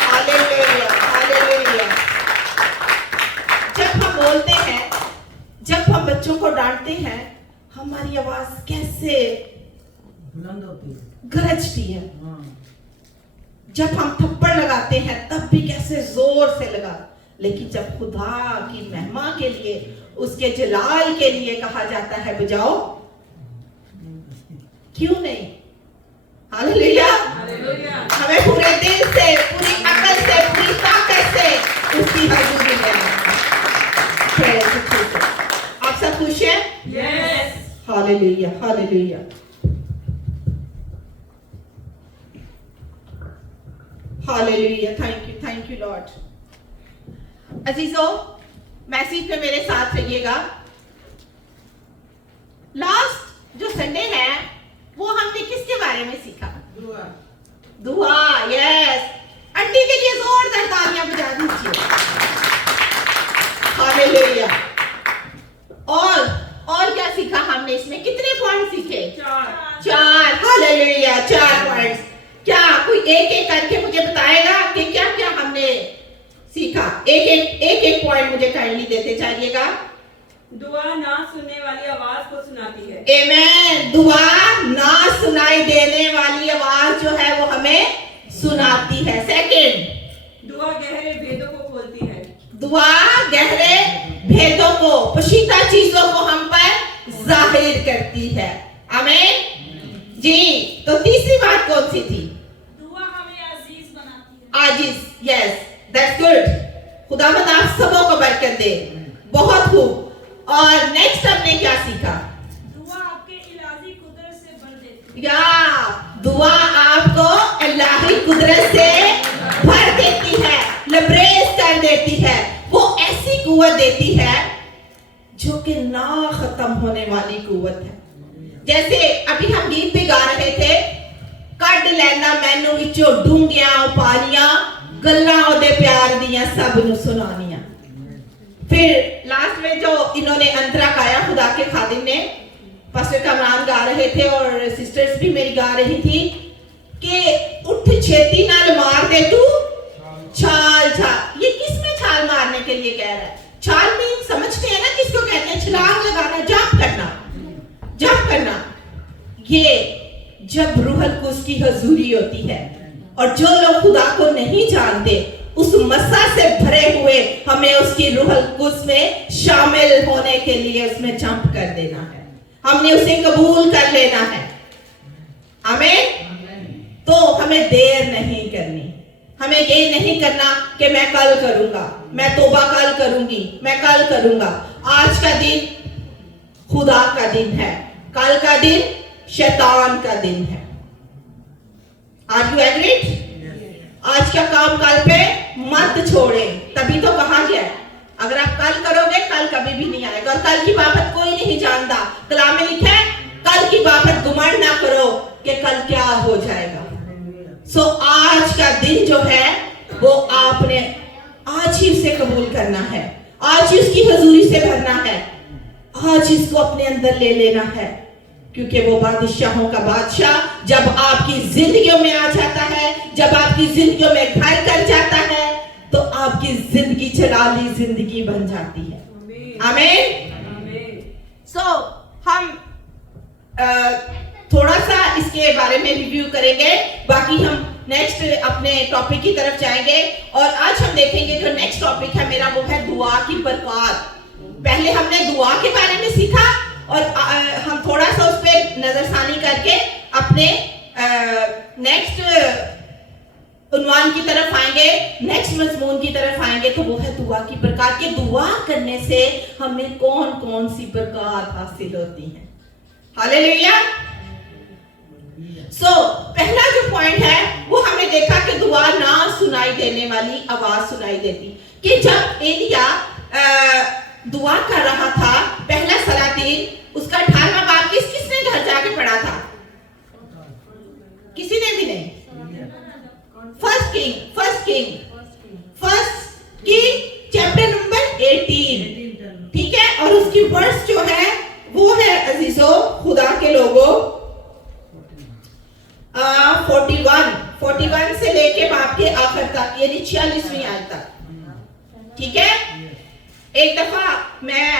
Hallelujah hallelujah. जब हम बोलते हैं, जब हम बच्चों को डांटते हैं, हमारी आवाज कैसे बुलंद होती है, गरजती है। जब हम थप्पड़ लगाते हैं तब भी कैसे जोर से लगा। लेकिन जब खुदा की महिमा के लिए, उसके जलाल के लिए कहा जाता है बजाओ, क्यों नहीं? हालेलुया। हमें पूरे दिल से, पूरी अकल से, पूरी ताकत से उसकी हजूरी में आप सब खुश हैं? Yes. Hallelujah hallelujah hallelujah. Thank you Lord. अजीजों, मैसेज पे मेरे साथ रहिएगा। लास्ट जो संडे है वो हमने किसके बारे में सीखा? दुआ। यस, आंटी के लिए जोरदार तालियां बजा दीजिए। हालेलुया। और क्या सीखा हमने इसमें? कितने पॉइंट सीखे? 4। Hallelujah, 4 points. क्या कोई एक करके मुझे बताएगा कि क्या क्या हमने सीखा? एक पॉइंट मुझे काइंडली देते जाइएगा। दुआ ना सुनने वाली आवाज को सुनाती है। आमीन। दुआ ना सुनाई देने वाली आवाज जो है वो हमें सुनाती है। सेकंड, दुआ गहरे भेदों को खोलती है। दुआ गहरे भेदों को, पोशीदा चीजों को हम पर जाहिर करती है। आमीन जी। तो तीसरी बात कौन सी थी? दुआ हमें अजीज बनाती है। आजीज। Yes, that's good. खुदावंद आप सबों को बरकत दे। बहुत खूब। और नेक्स्ट हमने क्या सीखा? दुआ आपके इलाही कुदरत से भर देती है। या दुआ आपको अल्लाही कुदरत से भर देती है, लबरेज कर देती है। वो ऐसी कुव्वत देती है जो कि ना खत्म होने वाली कुव्वत है। जैसे अभी हम गीत पे गा रहे थे, कड लैना मैनू विचों डूंगियां पानियां, गल्लां ओदे प्यार दियां सब नू सुनानियां। फिर लास्ट में जो इन्होंने अंतरा गाया खुदा के खादिम ने, पास्टर कमरान गा रहे थे और सिस्टर्स भी मेरी गा रही थी कि उठ छेती नाल मार दे तू छाल छाल। ये किस में छाल मारने के लिए कह रहा है? छाल मीन समझते हैं ना किसको कहते हैं? छलांग लगाना, जंप करना, जंप करना। ये जब रूहुल कुद्स की हजूरी होती है और जो लोग खुदा को नहीं जानते उस मसा से भरे हुए हमें उसकी रूहुल कुद्स में शामिल होने के लिए उसमें जंप कर देना है। हमने उसे कबूल कर लेना है। आमीन। तो हमें देर नहीं करनी। हमें ये नहीं करना कि मैं कल करूंगा, मैं तौबा कल करूंगी, मैं कल करूंगा। आज का दिन खुदा का दिन है, कल का दिन शैतान का दिन है। Are you agreed? आज का काम कल पे मत छोड़ें। तभी तो कहा गया है अगर आप कल करोगे कल कभी भी नहीं आएगा। और कल की बाबत कोई नहीं जानता। कलाम में लिखा है कल की बाबत गुमान ना करो कि कल क्या हो जाएगा। सो आज का दिन जो है वो आपने आज ही उसे कबूल करना है, आज ही उसकी हजूरी से भरना है, आज इसको अपने अंदर ले लेना है। क्योंकि वो बादशाहों का बादशाह जब आपकी जिंदगियों में आ जाता है, जब आपकी जिंदगियों में घर कर जाता है, तो आपकी जिंदगी चलाली जिंदगी बन जाती है। आमीन। सो हम थोड़ा सा इसके बारे में रिव्यू करेंगे, बाकी हम नेक्स्ट अपने टॉपिक की तरफ जाएंगे। और आज हम देखेंगे जो नेक्स्ट टॉपिक है मेरा वो है दुआ की बरकत। पहले हमने दुआ के बारे में सीखा और हम थोड़ा सा उस पर नजरसानी करके अपने नेक्स्ट उन्वान की तरफ आएंगे, नेक्स्ट मजमून की तरफ आएंगे। तो वो है दुआ की बरकत। के दुआ करने से हमें कौन कौन सी बरकत हासिल होती है। हालेलुया। सो पहला जो पॉइंट है वो हमने देखा कि दुआ ना सुनाई देने वाली आवाज सुनाई देती। कि जब एलिया दुआ कर रहा था, पहला सलातीन उसका 18वां बाब किसने घर जाके पढ़ा था? किसी ने भी नहीं। फर्स्ट किंग चैप्टर नंबर 18, ठीक है। और उसकी वर्स जो है वो है अजीजों खुदा के लोगों 41 से लेके बाप के आखिर तक, यानी 46वीं आयत तक, ठीक है। एक दफा मैं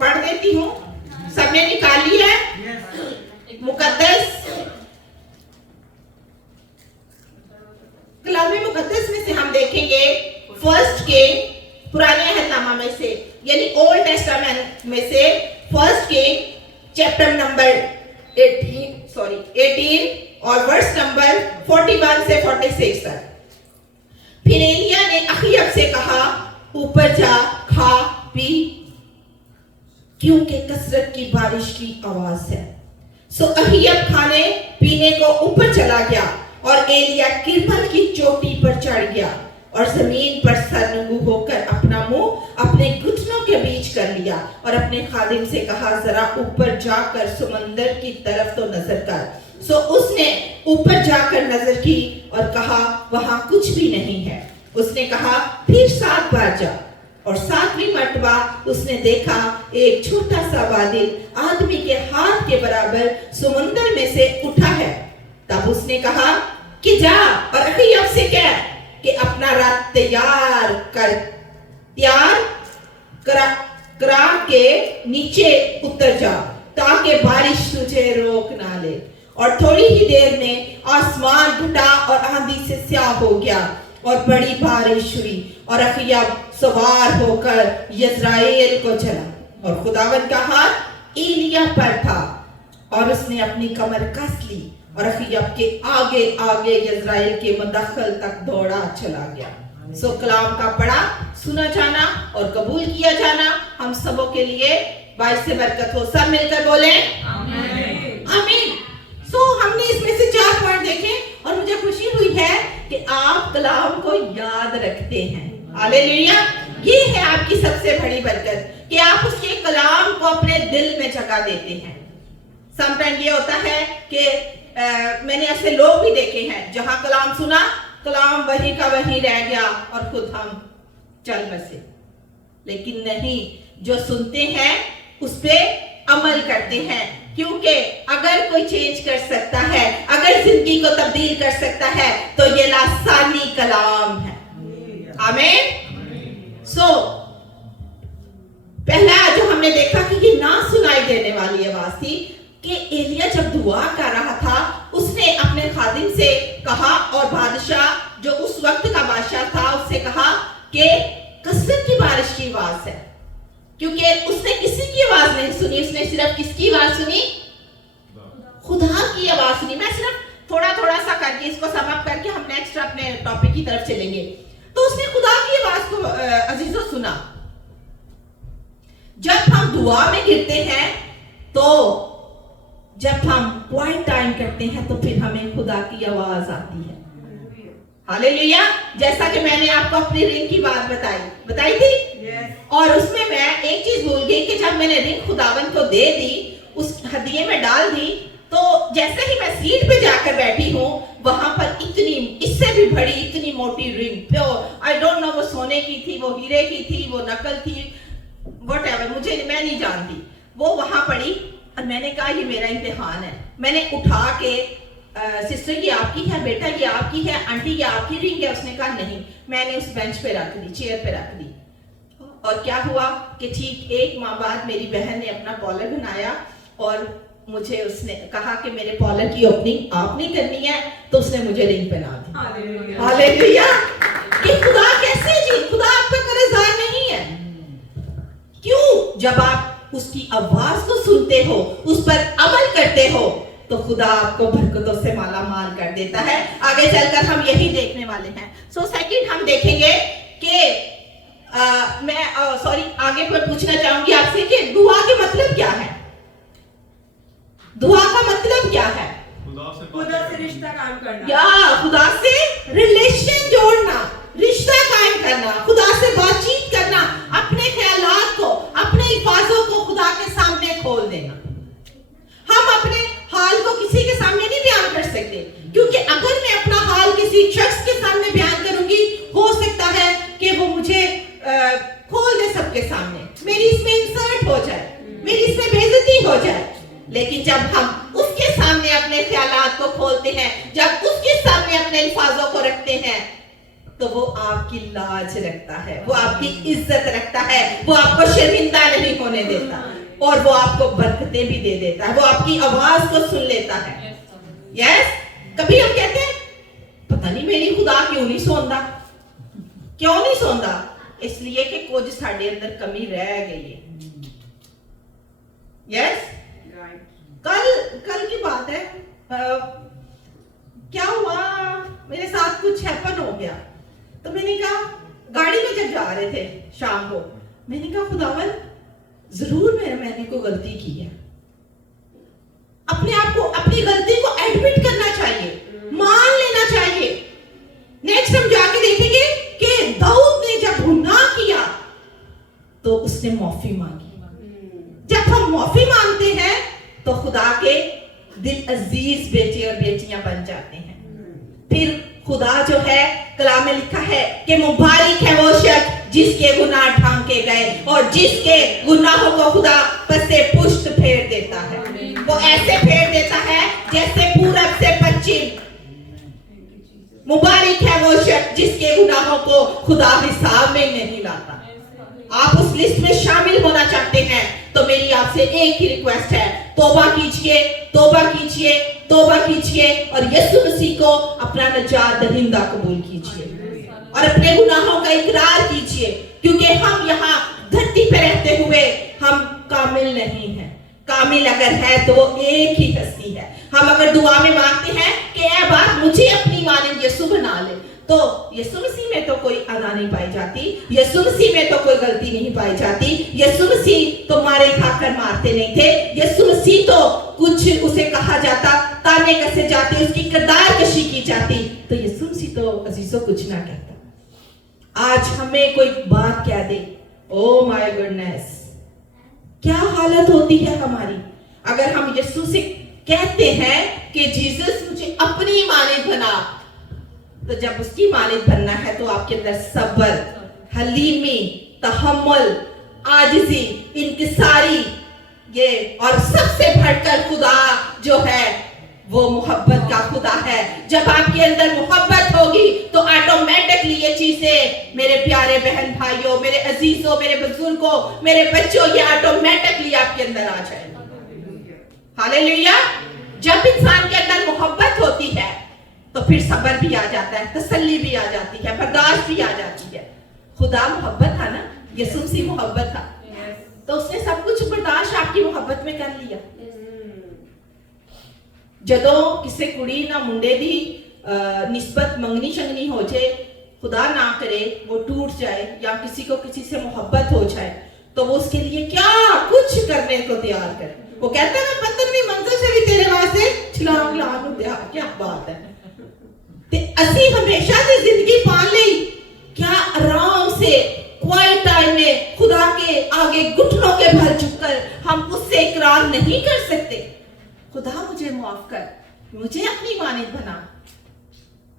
पढ़ देती हूँ, सबने निकाली है मुकद्दस कलाम मुकद्दस में से हम देखेंगे फर्स्ट के पुराने अहदनामा में से यानी ओल्ड टेस्टामेंट में से फर्स्ट के चैप्टर नंबर 18 और वर्स नंबर 41 से 46 तक। फिर एलिया ने अखीयब से कहा ऊपर जा खा पी क्योंकि कसरत की बारिश की आवाज है। सो अखीयब खाने पीने को ऊपर चला गया और एलिया किरमल की चोटी पर चढ़ गया। और जमीन पर सरनगू होकर अपना मुंह अपने घुटनों के बीच कर लिया और अपने खादिम से कहा, जरा ऊपर जाकर समंदर की तरफ तो नजर कर। सो उसने ऊपर जाकर नजर की और कहा, वहां कुछ भी नहीं है। उसने कहा, फिर 7 बार जा। और 7वीं मर्तबा उसने देखा एक छोटा सा बादल आदमी के हाथ के बराबर समुंदर में से उठा है। तब उसने कहा कि जा और अखीयब से कह कि अपना रथ तैयार करा के नीचे उतर जा, ताकि बारिश तुझे रोक ना ले। और थोड़ी ही देर में आसमान फटा और आंधी से स्याह हो गया और बड़ी बारिश हुई और अखीयब सवार होकर यिज्राएल को चला और खुदावन का हाथ एलिय्याह पर था और उसने अपनी कमर कस ली और अखीयब के आगे आगे यिज्राएल के मदखल तक दौड़ा चला गया। सो कलाम का पढ़ा, सुना जाना और कबूल किया जाना हम सबों के लिए बाइस से बरकत हो। सब मिलकर बोले आमीन। सो हमने इसमें से 4 पॉइंट देखे और मुझे खुशी हुई है कि आप कलाम को याद रखते हैं। हालेलुया। ये है आपकी सबसे बड़ी बरकत कि आप उसके कलाम को अपने दिल में जगह देते हैं। समटाइम ये होता है कि मैंने ऐसे लोग भी देखे हैं जहां कलाम सुना, कलाम वही का वही रह गया और खुद हम चल बसे। लेकिन नहीं, जो सुनते हैं उस पे अमल करते हैं, क्योंकि अगर कोई चेंज कर सकता है, अगर जिंदगी को तब्दील कर सकता है तो ये लासानी कलाम है। आमीन। सो पहला जो हमने देखा कि ये ना सुनाई देने वाली आवाज थी कि एलिय्याह जब दुआ कर रहा था उसने अपने खादिम से कहा और बादशाह जो उस वक्त का बादशाह था उससे कहा कि कसरत की बारिश की आवाज है, क्योंकि उसने किसी की आवाज नहीं सुनी, उसने सिर्फ किसकी आवाज सुनी? खुदा की आवाज सुनी। मैं सिर्फ थोड़ा थोड़ा सा करके इसको समअप करके हम नेक्स्ट अपने टॉपिक की तरफ चलेंगे। तो उसने खुदा की आवाज को अजीजों सुना। जब हम दुआ में गिरते हैं, तो जब हम क्वाइट टाइम करते हैं, तो फिर हमें खुदा की आवाज आती है। हालेलुया। जैसा कि मैंने आपको अपनी रिंग की बात बताई थी और उसमें मैं एक चीज भूल गई कि जब मैंने रिंग खुदावन को दे दी, उस हदिये में डाल दी, तो जैसे ही मैं सीट पे जाकर बैठी हूँ, वहां पर इतनी, इससे भी बड़ी इतनी मोटी ring, pure, I don't know वो सोने की थी, वो हीरे की थी, वो नकल थी, व्हाटएवर, मैं नहीं जानती, वो वहां पड़ी। और मैंने कहा ये मेरा इम्तिहान है। मैंने उठा के सिस्टर ये आपकी है, बेटा ये आपकी है, आंटी ये आपकी रिंग है। उसने कहा नहीं। मैंने उस बेंच पे रख दी, चेयर पे रख दी। और क्या हुआ कि ठीक 1 माह बाद मेरी बहन ने अपना पॉलर बनाया और मुझे उसने कहा कि मेरे पॉलर की ओपनिंग आपने करनी है, तो उसने मुझे रिंग पहना दी। हालेलुया। कि खुदा कैसे जी, खुदा आपका कर्जदार नहीं है। क्यों? जब आप उसकी आवाज को सुनते हो, उस पर अमल करते हो, तो खुदा आपको बरकतों से माला माल कर देता है। आगे चलकर हम यही देखने वाले हैं। सो सेकंड हम देखेंगे कि आगे पर पूछना चाहूंगी आपसे कि दुआ के मतलब क्या है? दुआ का मतलब क्या है? खुदा से रिश्ता कायम करना, या खुदा से रिलेशन जोड़ना, रिश्ता कायम करना, खुदा से बातचीत करना, अपने ख्यालात को, अपने हिफाजों को खुदा के सामने खोल देना। हम अपने हाल को किसी के सामने नहीं बयान कर सकते, क्योंकि अगर मैं अपना हाल किसी शख्स के सामने बयान करूंगी, हो सकता है कि वो मुझे खोल दे सबके सामने, मेरी इसमें इंसर्ट हो जाए, मेरी इसमें बेइज्जती हो जाए। लेकिन जब हम उसके सामने अपने ख्यालात को खोलते हैं, जब उसके सामने अपने अल्फाजों को रखते हैं, तो वो आपकी लाज रखता है, वो आपकी इज्जत रखता है, वो आपको शर्मिंदा नहीं होने देता और वो आपको बरकतें भी दे देता है, वो आपकी आवाज को सुन लेता है। यस। कभी हम कहते हैं पता नहीं मेरी खुदा क्यों नहीं सुनता, क्यों नहीं सुनता? इसलिए कि कुछ साडे अंदर कमी रह गई है। यस। कल की बात है, क्या हुआ, मेरे साथ कुछ हैपन हो गया। तो मैंने कहा, गाड़ी में जब जा रहे थे शाम को, मैंने कहा खुदावन जरूर मैंने कोई गलती की है। अपने आप को, अपनी गलती को एडमिट करना चाहिए, मान लेना चाहिए। नेक्स्ट हम जाके देखेंगे कि तो उसने माफी मांगी। जब हम माफी मांगते हैं तो खुदा के दिल अजीज बेटे और बेटियां बन जाते हैं। फिर खुदा जो है कलाम में लिखा है कि मुबारक है वो शख्स जिसके गुनाह ढांके गए और जिसके गुनाहों को खुदा पर से पुष्ट फेर देता है। वो ऐसे फेर देता है जैसे पूरब से पश्चिम। मुबारक है वो शख्स जिसके गुनाहों को खुदा हिसाब में नहीं लाता। आप उस लिस्ट में शामिल होना चाहते हैं तो मेरी आपसे एक ही रिक्वेस्ट है, तौबा कीजिए, तौबा कीजिए, तौबा कीजिए और यीशु मसीह को अपना निजात दहिंदा कबूल कीजिए और अपने गुनाहों का इकरार कीजिए, क्योंकि हम यहाँ धरती पे रहते हुए हम कामिल नहीं हैं। कामिल अगर है तो वो एक ही हस्ती है। हम अगर दुआ में मांगते हैं कि ऐ बाप मुझे अपनी मानिंद यीशु बना ले, तो यीशु मसीह में तो कोई अदा नहीं पाई जाती, यीशु मसीह में तो कोई गलती नहीं पाई जाती, यीशु मसीह तो मारे खाकर मारते नहीं थे, यीशु मसीह तो कुछ उसे कहा जाता, ताने कसे जाते, उसकी किरदार कशी की जाती, तो यीशु मसीह तो अजीजों कुछ ना कहता। आज हमें कोई बात कह दे, ओ माय गुडनेस, क्या हालत होती है हमारी अगर हम यीशु से कहते हैं कि जीसस मुझे अपनी मानिंद बना। तो जब उसकी मालिक बनना है तो आपके अंदर सब्र, हलीमी, तहम्मुल, आजिज़ी, इनकिसारी, ये और सबसे बढ़कर खुदा जो है वो मोहब्बत का खुदा है। जब आपके अंदर मोहब्बत होगी तो ऑटोमेटिकली ये चीजें, मेरे प्यारे बहन भाइयों, मेरे अजीजों, मेरे बुजुर्गों, मेरे बच्चों, ये ऑटोमेटिकली आपके अंदर आ जाएगी। हालेलुया। जब इंसान के अंदर मोहब्बत होती है तो फिर सब्र भी आ जाता है, तसल्ली भी आ जाती है, बर्दाश्त भी आ जाती है। खुदा मोहब्बत था ना, यीशु मसीह मोहब्बत था, तो उसने सब कुछ बर्दाश्त आपकी मोहब्बत में कर लिया। जदों किसी कुड़ी ना मुंडे दी निस्बत मंगनी शंगनी हो जाए, खुदा ना करे वो टूट जाए या किसी को किसी से मोहब्बत हो जाए, तो वो उसके लिए क्या कुछ करने को तैयार करे। वो कहता है मैं 15वीं मंजिल से भी तेरे वास्ते छलांग लाऊं, क्या बात है। ते असी हमेशा से जिंदगी पाल ली, क्या आराम से क्वाइट टाइम में खुदा के आगे घुटनों के बल झुककर हम उससे इकरार नहीं कर सकते, खुदा मुझे माफ कर, मुझे अपनी मानिद बना।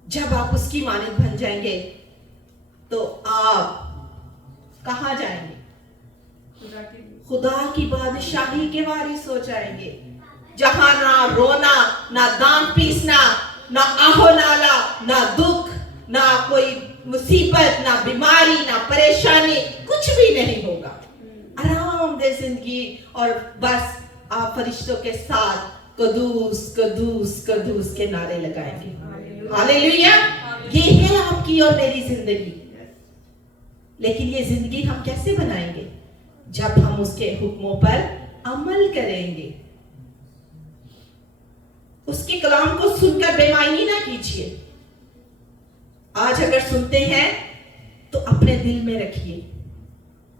जब आप उसकी मानिद बन जाएंगे तो आप कहां जाएंगे? खुदा की बादशाही के वारिस हो जाएंगे, जहां ना रोना, ना दांत पीसना, ना आहो नाला, ना दुख, ना कोई मुसीबत, ना बीमारी, ना परेशानी, कुछ भी नहीं होगा। आरामदेह जिंदगी और बस आप फरिश्तों के साथ कदूस कदूस कदूस के नारे लगाएंगे। हालेलुया। ये है आपकी और मेरी जिंदगी। लेकिन ये जिंदगी हम कैसे बनाएंगे? जब हम उसके हुक्मों पर अमल करेंगे। उसके कलाम को सुनकर बेमानी ना कीजिए। आज अगर सुनते हैं तो अपने दिल में रखिए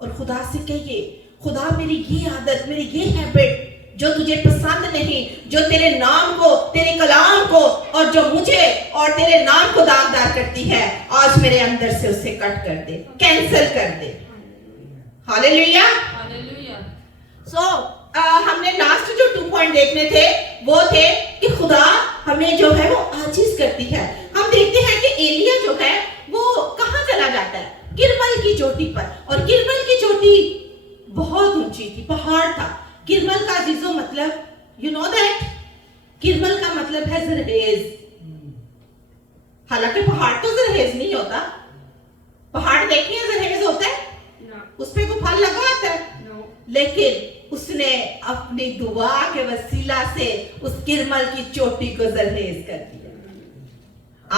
और खुदा से कहिए, खुदा मेरी ये आदत, मेरी ये हैबिट जो तुझे पसंद नहीं, जो तेरे नाम को, तेरे कलाम को और जो मुझे और तेरे नाम को दागदार करती है, आज मेरे अंदर से उसे कट कर दे, कैंसिल कर दे। हालेलुया। हमने लास्ट जो 2 पॉइंट देखने थे वो थे कि खुदा हमें जो है वो आजीज करती है। हम देखते हैं कि एलिया जो है वो कहां चला जाता है? गिरमल की चोटी पर, और गिरमल की चोटी बहुत ऊंची थी, पहाड़ था। गिरमल का अजीजों मतलब यू नो दैट गिरमल का मतलब है जरहेज। हालांकि पहाड़ तो जरहेज नहीं होता। पहाड़ देखिए जरहेज होता है, उस पे कोई फल लगा आता है, लेकिन उसने अपनी दुआ के वसीला से उस गिरमल की चोटी को जरहेज कर दिया।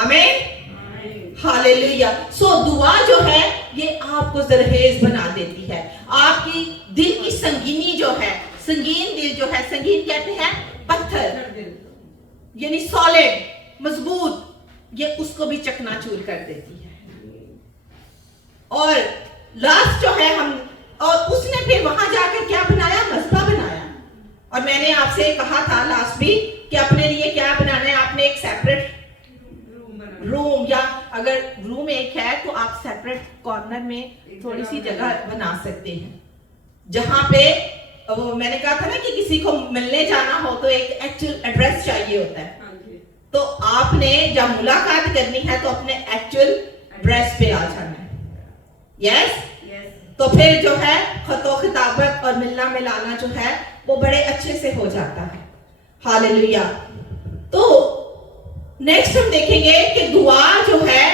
आमीन। हालेलुया। सो दुआ जो है ये आपको जरहेज बना देती है। आपकी दिल की संगीनी जो है, संगीन दिल जो है, संगीन कहते हैं पत्थर, यानी सॉलिड, मजबूत, ये उसको भी चकनाचूर कर देती है। और लास्ट जो है हम, और उसने फिर वहां जाकर क्या बनाया? मस्बा बनाया। और मैंने आपसे कहा था लास्ट भी कि अपने लिए क्या बनाना है? आपने एक सेपरेट रूम, या अगर रूम एक है तो आप सेपरेट कॉर्नर में थोड़ी सी जगह बना सकते हैं, जहां पे वो मैंने कहा था ना कि किसी को मिलने जाना हो तो एक एक्चुअल एड्रेस चाहिए होता है। तो आपने जब मुलाकात करनी है तो अपने एक्चुअल एड्रेस पे आ जाना है। यस, तो फिर जो है खतो खिताबत और मिलना मिलाना जो है वो बड़े अच्छे से हो जाता है। हालेलुया। तो नेक्स्ट हम देखेंगे कि दुआ जो है,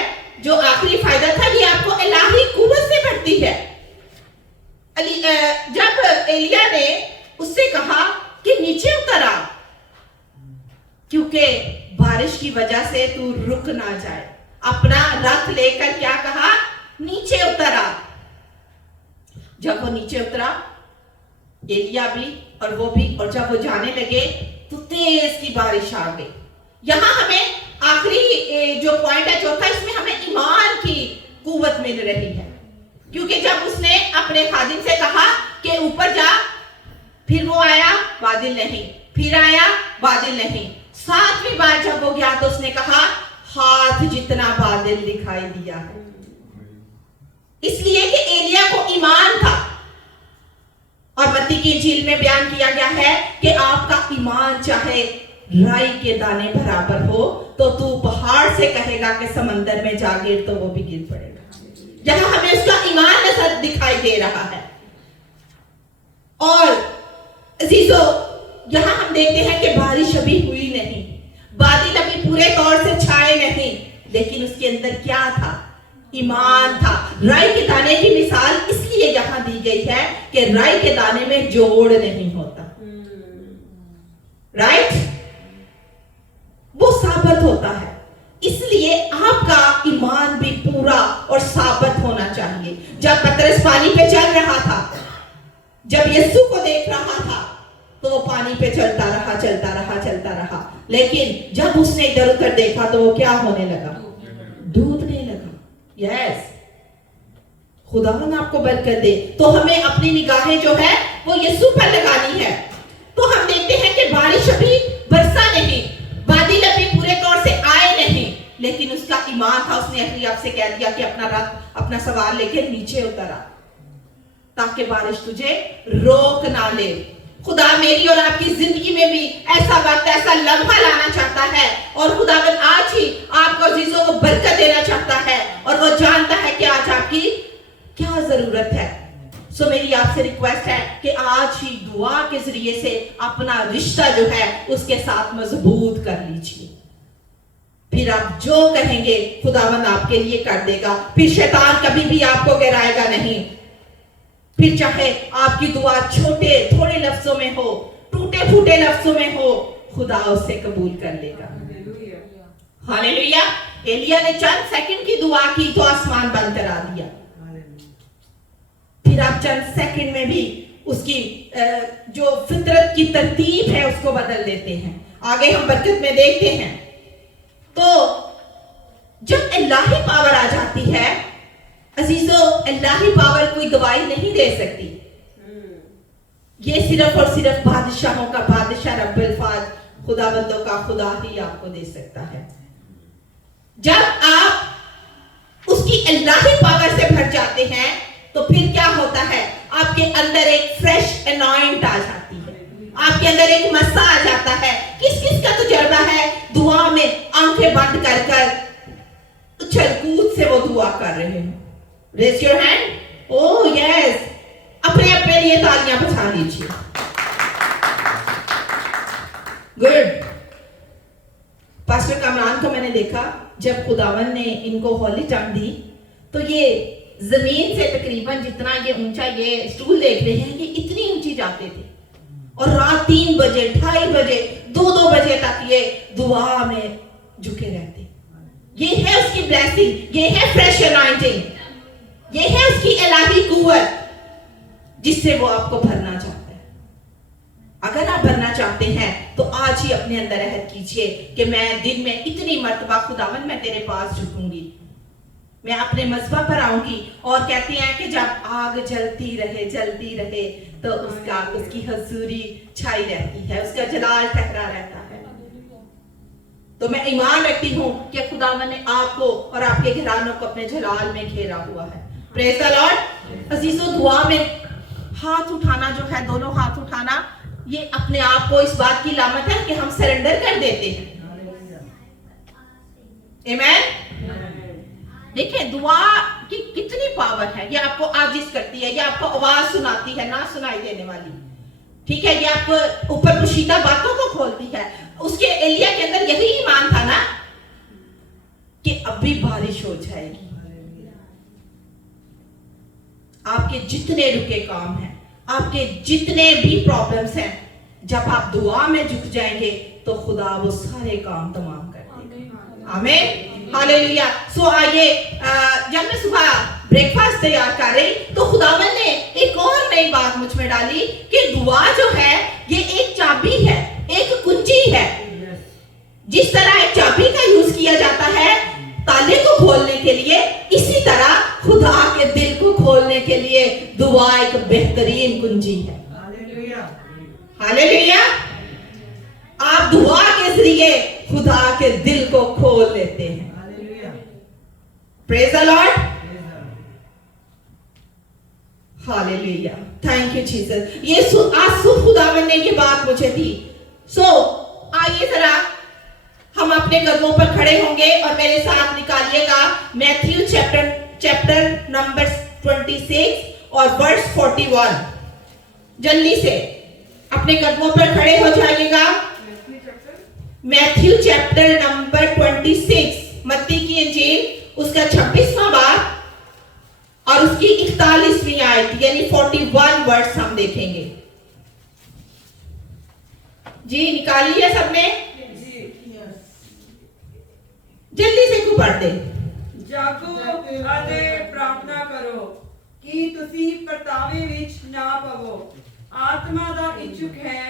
जो आखिरी फायदा था, ये आपको इलाही कुव्वत से भरती है। जब एलिया ने उससे कहा कि नीचे उतर आ, क्योंकि बारिश की वजह से तू रुक ना जाए, अपना रथ लेकर क्या कहा, नीचे उतर आ। जब वो नीचे उतरा, एलिया भी और वो भी, और जब वो जाने लगे तो तेज की बारिश आ गई। यहां हमें आखिरी जो पॉइंट है चौथा, इसमें हमें ईमान की कुव्वत मिल रही है, क्योंकि जब उसने अपने खादिम से कहा कि ऊपर जा, फिर वो आया, बादल नहीं, फिर आया, बादल नहीं, 7वीं बार जब वो गया तो उसने कहा हाथ जितना बादल दिखाई दिया है। इसलिए कि एलिया को ईमान था, और मत्ती की इंजील में बयान किया गया है कि आपका ईमान चाहे राई के दाने बराबर हो तो तू पहाड़ से कहेगा कि समंदर में जा गिर, तो वो भी गिर पड़ेगा। यहां हमें उसका ईमान नजर दिखाई दे रहा है। और अजीजों, यहां हम देखते हैं कि बारिश अभी हुई नहीं, बादल अभी पूरे तौर से छाए नहीं, लेकिन उसके अंदर क्या था, ईमान था। राई के दाने की मिसाल इसलिए यहां दी गई है कि राई के दाने में जोड़ नहीं होता, राइट, वो साबित होता है। इसलिए आपका ईमान भी पूरा और साबित होना चाहिए। जब पतरस पानी पे चल रहा था, जब यीशु को देख रहा था, तो वो पानी पे चलता रहा, चलता रहा, चलता रहा, लेकिन जब उसने इधर उधर देखा तो वो क्या होने लगा, डूबने लगा। यस, खुदावन आपको बरकत दे। तो हमें अपनी निगाहें जो है वो यीशु पर लगानी है। तो हम देखते हैं कि बारिश अभी बरसा नहीं, बादल अभी पूरे तौर से आए नहीं, लेकिन उसका ईमान था। उसने अपने आप से कह दिया कि अपना रथ, अपना सवार लेके नीचे उतर आ, ताकि बारिश तुझे रोक ना ले। खुदा मेरी और आपकी जिंदगी में भी ऐसा वक्त, ऐसा लम्हा लाना चाहता है, और खुदावन आज ही आपको अजीजों को बरकत देना चाहता है, और वो जानता है कि आज आपकी क्या जरूरत है। सो मेरी आपसे रिक्वेस्ट है कि आज ही दुआ के जरिए से अपना रिश्ता जो है उसके साथ मजबूत कर लीजिए। फिर आप जो कहेंगे खुदावन आपके लिए कर देगा। फिर शैतान कभी भी आपको गिराएगा नहीं। फिर चाहे आपकी दुआ छोटे थोड़े लफ्जों में हो, टूटे फूटे लफ्जों में हो, खुदा उसे कबूल कर लेगा। हालेलुया। एलिया ने चंद सेकंड की दुआ की तो आसमान बंद करा दिया। फिर आप चंद सेकंड में भी उसकी जो फितरत की तरतीब है उसको बदल देते हैं। आगे हम बरकत में देखते हैं। तो जब इलाही पावर आ जाती है अजीजों, इलाही पावर कोई दवाई नहीं दे सकती। ये सिर्फ और सिर्फ बादशाहों का बादशाह रब्बुल फाज, खुदाबंदों का खुदा ही आपको दे सकता है। जब आप उसकी इलाही पावर से भर जाते हैं तो फिर क्या होता है, आपके अंदर एक फ्रेश अनॉइंट आ जाती है, आपके अंदर एक मसा आ जाता है। किस किस का तजुर्बा है दुआ में आंखें बंद कर कर उछल कूद से वो दुआ कर रहे हैं? Raise your hand. Oh yes, अपने अपने लिए तालियां बजा लीजिए। गुड। पास्टर कामरान को मैंने देखा जब खुदावन ने इनको हॉली टंग दी तो ये जमीन से तकरीबन जितना ये ऊंचा, ये स्टूल देख रहे हैं, ये इतनी ऊंची जाते थे, और रात 3 बजे 2:30 बजे 2 बजे तक ये दुआ में झुके रहते। ये है उसकी ब्लेसिंग, ये है फ्रेश अनॉइंटिंग, ये है उसकी इलाही कुव्वत जिससे वो आपको भरना चाहता है। अगर आप भरना चाहते हैं तो आज ही अपने अंदर अहद कीजिए कि मैं दिन में इतनी मर्तबा खुदावन मैं तेरे पास झुकूंगी, मैं अपने मज़बा पर आऊंगी। और कहते हैं कि जब आग जलती रहे तो उसकी हजूरी छाई रहती है, उसका जलाल ठहरा रहता है। तो मैं ईमान रखती हूँ कि खुदावन ने आपको और आपके घरानों को अपने जलाल में घेरा हुआ है। Praise the Lord. अजीजों, दुआ में हाथ उठाना जो है, दोनों हाथ उठाना, ये अपने आप को इस बात की लामत है कि हम सरेंडर कर देते हैं। आमीन। देखिए दुआ की कितनी पावर है। ये आपको आजिज करती है, ये आपको आवाज सुनाती है, ना सुनाई देने वाली, ठीक है। ये आपको ऊपर पोशीदा बातों को खोलती है। उसके एलिया के अंदर यही ईमान था ना कि अभी बारिश हो जाएगी। आपके जितने रुके काम हैं, आपके जितने भी प्रॉब्लम्स हैं, जब आप दुआ में झुक जाएंगे तो खुदा वो सारे काम तमाम कर देगा। आमीन, हालेलुया। सो आइए, जब मैं सुबह ब्रेकफास्ट तैयार कर रही तो खुदावन ने एक और नई बात मुझ में डाली कि दुआ जो है ये एक चाबी है, एक कुंजी है। जिस तरह एक चाबी का यूज किया जाता है ताले को खोलने के लिए, इसी तरह खुदा के दिल को खोलने के लिए दुआ एक बेहतरीन कुंजी है। हालेलुया। आप दुआ के जरिए खुदा के दिल को खोल लेते हैं। Praise the Lord. Hallelujah, thank you Jesus. ये आज खुदावन ने ये बात मुझे दी। सो आइए जरा हम अपने कदमों पर खड़े होंगे और मेरे साथ निकालिएगा मैथ्यू चैप्टर नंबर 26 और वर्स 41। जल्दी से अपने कदमों पर खड़े हो जाइएगा। मैथ्यू चैप्टर नंबर 26, मत्ती की इंजील, उसका 26वां बाब और उसकी 41वीं आयत यानी 41 वर्स हम देखेंगे। जी निकालिए सबने, जल्दी से को पढ़ दे। जागो ਅਤੇ ਪ੍ਰਾਰਥਨਾ ਕਰੋ ਕਿ ਤੁਸੀਂ ਪਰਤਾਵੇ ਵਿੱਚ ਨਾ ਪਵੋ। ਆਤਮਾ ਦਾ ਇच्छुक है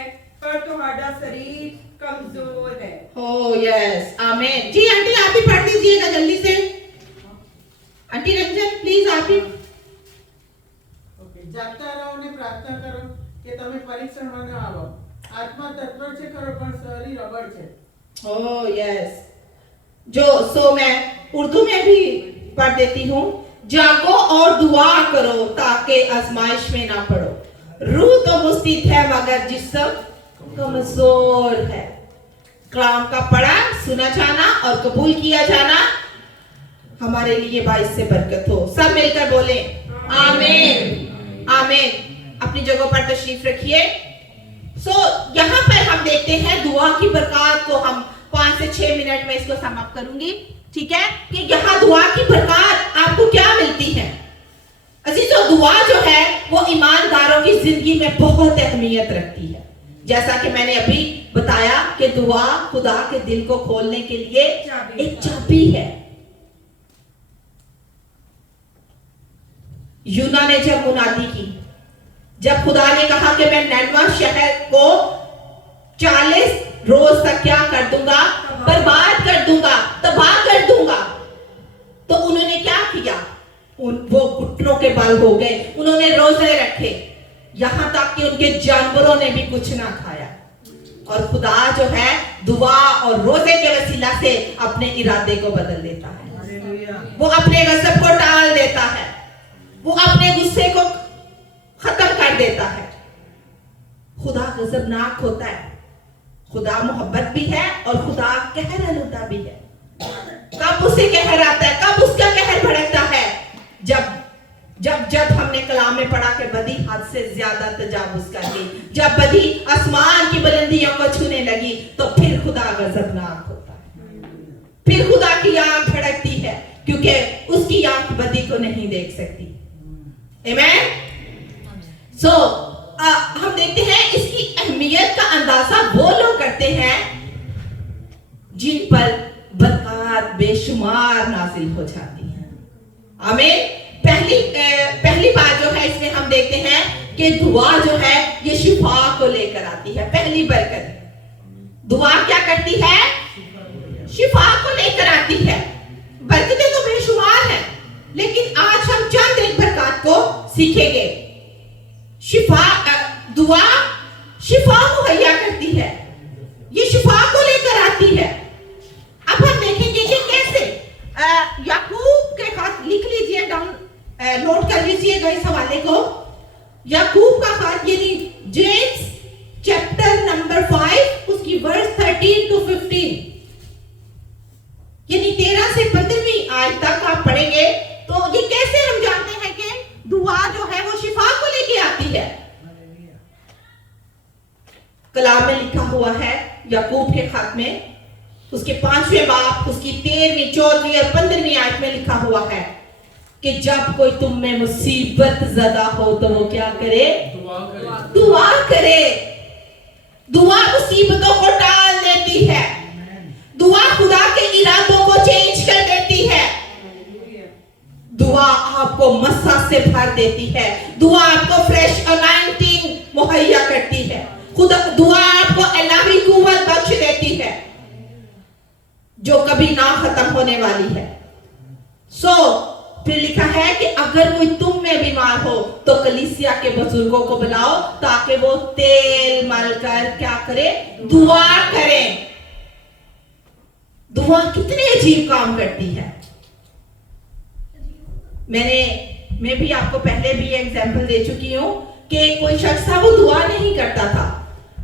पर ਤੁਹਾਡਾ ਸਰੀਰ कमजोर है। Oh yes, आमीन। जी आंटी आप भी पढ़ दीजिएगा जल्दी से। आंटी रंजन प्लीज आप भी। ओके, जागता રહો ને પ્રાર્થના કરો કે તમે પરીક્ષણમાં ન આવો। આત્મા તત્પર છે ખરો પણ શરીર અબળ છે। Oh yes, सो मैं उर्दू में भी पढ़ देती हूँ। जागो और दुआ करो ताकि आजमाइश में ना पड़ो। रूह तो मुस्तिद है मगर जिस्म कमजोर है। कलाम का पढ़ा, सुना जाना और कबूल किया जाना हमारे लिए बाइस से बरकत हो। सब मिलकर बोले आमीन, आमीन। अपनी जगह पर तशरीफ रखिए। यहाँ पर हम देखते हैं दुआ की बरकत को। हम 5 से 6 मिनट में इसको समाप्त करूंगी, ठीक है, कि यहाँ दुआ की बरकत आपको क्या मिलती है। अजीजों, दुआ जो है वो ईमानदारों की जिंदगी में बहुत अहमियत रखती है। जैसा कि मैंने अभी बताया कि दुआ खुदा के दिल को खोलने के लिए एक चाबी है। यूना ने जब मुनादी की, जब खुदा ने कहा कि मैं नैनवा शहर को 40 रोज तक क्या कर दूंगा, बर्बाद कर दूंगा, तबाह कर दूंगा, तो उन्होंने क्या किया, वो घुटनों के बल हो गए। उन्होंने रोजे रखे, यहां तक कि उनके जानवरों ने भी कुछ ना खाया। और खुदा जो है दुआ और रोजे के वसीला से अपने इरादे को बदल देता है। वो अपने गजब को टाल देता है, वो अपने गुस्से को खत्म कर देता है। खुदा गजबनाक होता है, खुदा मोहब्बत भी है और खुदा कहर आलूदा भी है। कब उसे कहर आता है, कब उसका कहर भड़कता है, जब जब जब हमने कलाम में पढ़ा कि बदी हद से ज्यादा तजावुज कर दी, जब बदी आसमान की बुलंदियों को छूने लगी, तो फिर खुदा गजबनाक होता है। फिर खुदा की आंख भड़कती है क्योंकि उसकी आंख बदी को नहीं देख सकती। आमीन। सो हम देखते हैं इसकी अहमियत का अंदाजा वो लोग करते हैं जिन पर बरकत बेशुमार नाजिल हो जाती है। आमीन। पहली बात जो है इसमें हम देखते हैं कि दुआ जो है ये शिफा को लेकर आती है। पहली बरकत दुआ क्या करती है, शिफा को लेकर आती है। बरकतें तो बेशुमार हैं, लेकिन आज हम चंद एक बरकत को सीखेंगे। शिफा, दुआ शिफा मुहैया करती है, ये शिफा को लेकर आती है। याकूब का खत यानी जेम्स चैप्टर नंबर 5 उसकी वर्स 13 to 15 यानी 13 से 15वीं आयत तक आप पढ़ेंगे तो ये कैसे हम जानते हैं कि दुआ जो है वो शिफा को लेके आती है। कलाम में लिखा हुआ है याकूब के खत में उसके 5वें बाब उसकी 13वीं 14वीं और 15वीं आयत में लिखा हुआ है कि जब कोई तुम में मुसीबत ज़दा हो तो वो क्या करे? दुआ करे। दुआ मुसीबतों को टाल देती है। दुआ खुदा के इरादों को चेंज कर देती है। दुआ आपको मसा से भर देती है। दुआ आपको फ्रेश अनाइंटिंग मुहैया करती है। खुदा दुआ आपको इलाही कुव्वत बख्श देती है जो कभी ना खत्म होने वाली है। फिर लिखा है कि अगर कोई तुम में बीमार हो तो कलीसिया के बुजुर्गों को बुलाओ ताकि वो तेल मलकर क्या करे? दुआ करें। दुआ कितने अजीब काम करती है। मैं भी आपको पहले भी एग्जांपल दे चुकी हूं कि कोई शख्स था वो दुआ नहीं करता था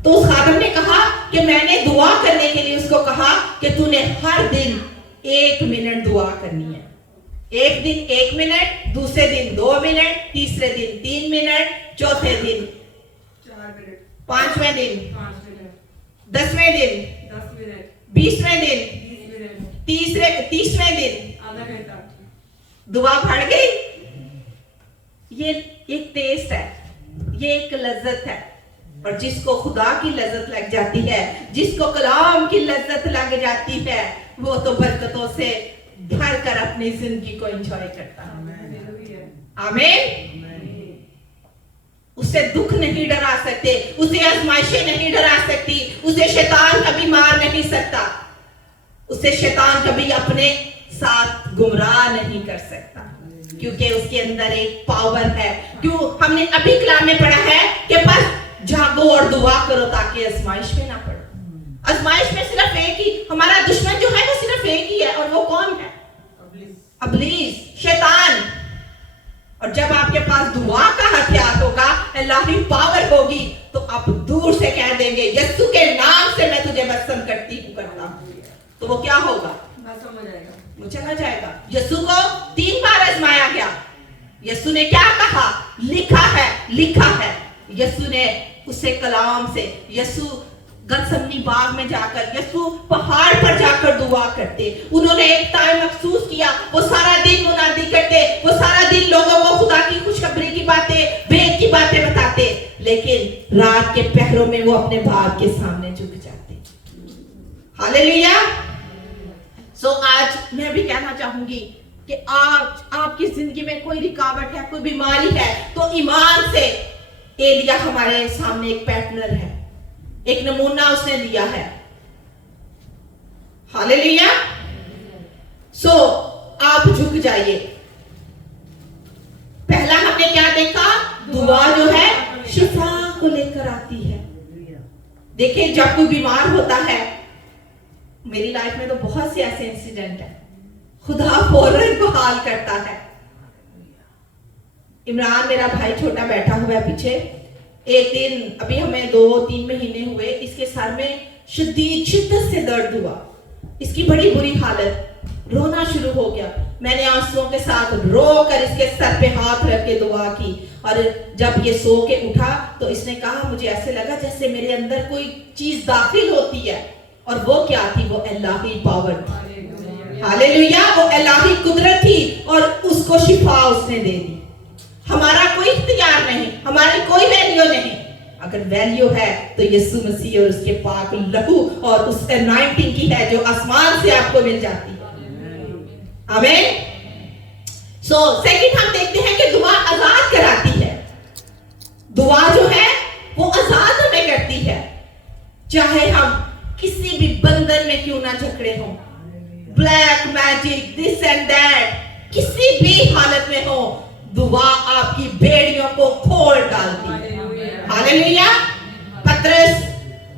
तो उस खादम ने कहा कि मैंने दुआ करने के लिए उसको कहा कि तूने हर दिन 1 मिनट दुआ करनी है। एक दिन 1 मिनट, दूसरे दिन 2 मिनट, तीसरे दिन 3 मिनट, चौथे दिन 4 मिनट, 5वें दिन 5 मिनट, 10वें दिन 10 मिनट, 20वें दिन 20 मिनट, 30वें दिन आधा घंटा। दुआ बढ़ गई। ये एक टेस्ट है, ये एक लज्जत है और जिसको खुदा की लज्जत लग जाती है, जिसको कलाम की लज्जत लग जाती है, वो तो बरकतों से भर कर अपनी जिंदगी को एंजॉय करता है। आमीन। उसे दुख नहीं डरा सकते, उसे आजमाइशें नहीं डरा सकती, उसे शैतान कभी मार नहीं सकता, उसे शैतान कभी अपने साथ गुमराह नहीं कर सकता क्योंकि उसके अंदर एक पावर है। क्यों? हमने अभी कलाम में पढ़ा है कि बस जागो और दुआ करो ताकि आजमाइश में ना पड़ो। आजमाइश में सिर्फ एक ही हमारा दुश्मन जो है वो सिर्फ एक ही है और वो कौन है? इब्लीस, शैतान। और जब आपके पास दुआ का हथियार होगा, अल्लाही पावर होगी तो आप दूर से कह देंगे यीशु के नाम से मैं तुझे भस्म करती हूं करता हूं, तो वो क्या होगा? भस्म हो जाएगा, वो चला जाएगा। यीशु को 3 बार आजमाया गया। यीशु ने क्या कहा? लिखा है, लिखा है। यीशु ने उसे कलाम से, यीशु गतसमनी बाग में जाकर, यीशु पहाड़ पर जाकर दुआ करते। उन्होंने एक टाइम महसूस किया, वो सारा दिन मुनादी करते, वो सारा दिन लोगों को खुदा की खुशखबरी की बातें, वेद की बातें बताते, लेकिन रात के पहरों में वो अपने बाप के सामने झुक जाते। हालेलुया। आज मैं भी कहना चाहूंगी कि आपकी जिंदगी में कोई रुकावट है, कोई बीमारी है, तो ईमान से एलिया हमारे सामने एक पैटर्नर है, एक नमूना उसने दिया है। हालेलुया। आप झुक जाइए। पहला हमने क्या देखा? दुआ जो है शिफा को लेकर आती है। देखिए जब कोई बीमार होता है, मेरी लाइफ में तो बहुत से ऐसे इंसिडेंट है, खुदा फौरन को हाल करता है। इमरान मेरा भाई छोटा बैठा हुआ है पीछे। एक दिन अभी हमें 2-3 महीने हुए, इसके सर में शिद्दत से दर्द हुआ, इसकी बड़ी बुरी हालत, रोना शुरू हो गया। मैंने आंसुओं के साथ रो कर इसके सर पे हाथ रख के दुआ की और जब ये सो के उठा तो इसने कहा मुझे ऐसे लगा जैसे मेरे अंदर कोई चीज दाखिल होती है, और वो क्या थी? वो अल्लाही पावर थी। हालेलुया। वो अल्लाही कुदरत थी और उसको शिफा उसने दे दी। हमारा कोई इख्तियार नहीं, हमारी कोई वैल्यू नहीं। अगर वैल्यू है तो यीशु मसीह और उसके पाक लहू और उस अनॉइंटिंग की है जो आसमान से आपको मिल जाती है। आमीन। सेकंड हम देखते हैं कि दुआ आजाद कराती है। दुआ जो है वो आजाद हमें करती है, चाहे हम किसी भी बंधन में क्यों ना जकड़े हों, black magic, this and that, किसी भी हालत में हो, दुआ आपकी बेड़ियों को खोल डालती है। हालेलुया। पतरस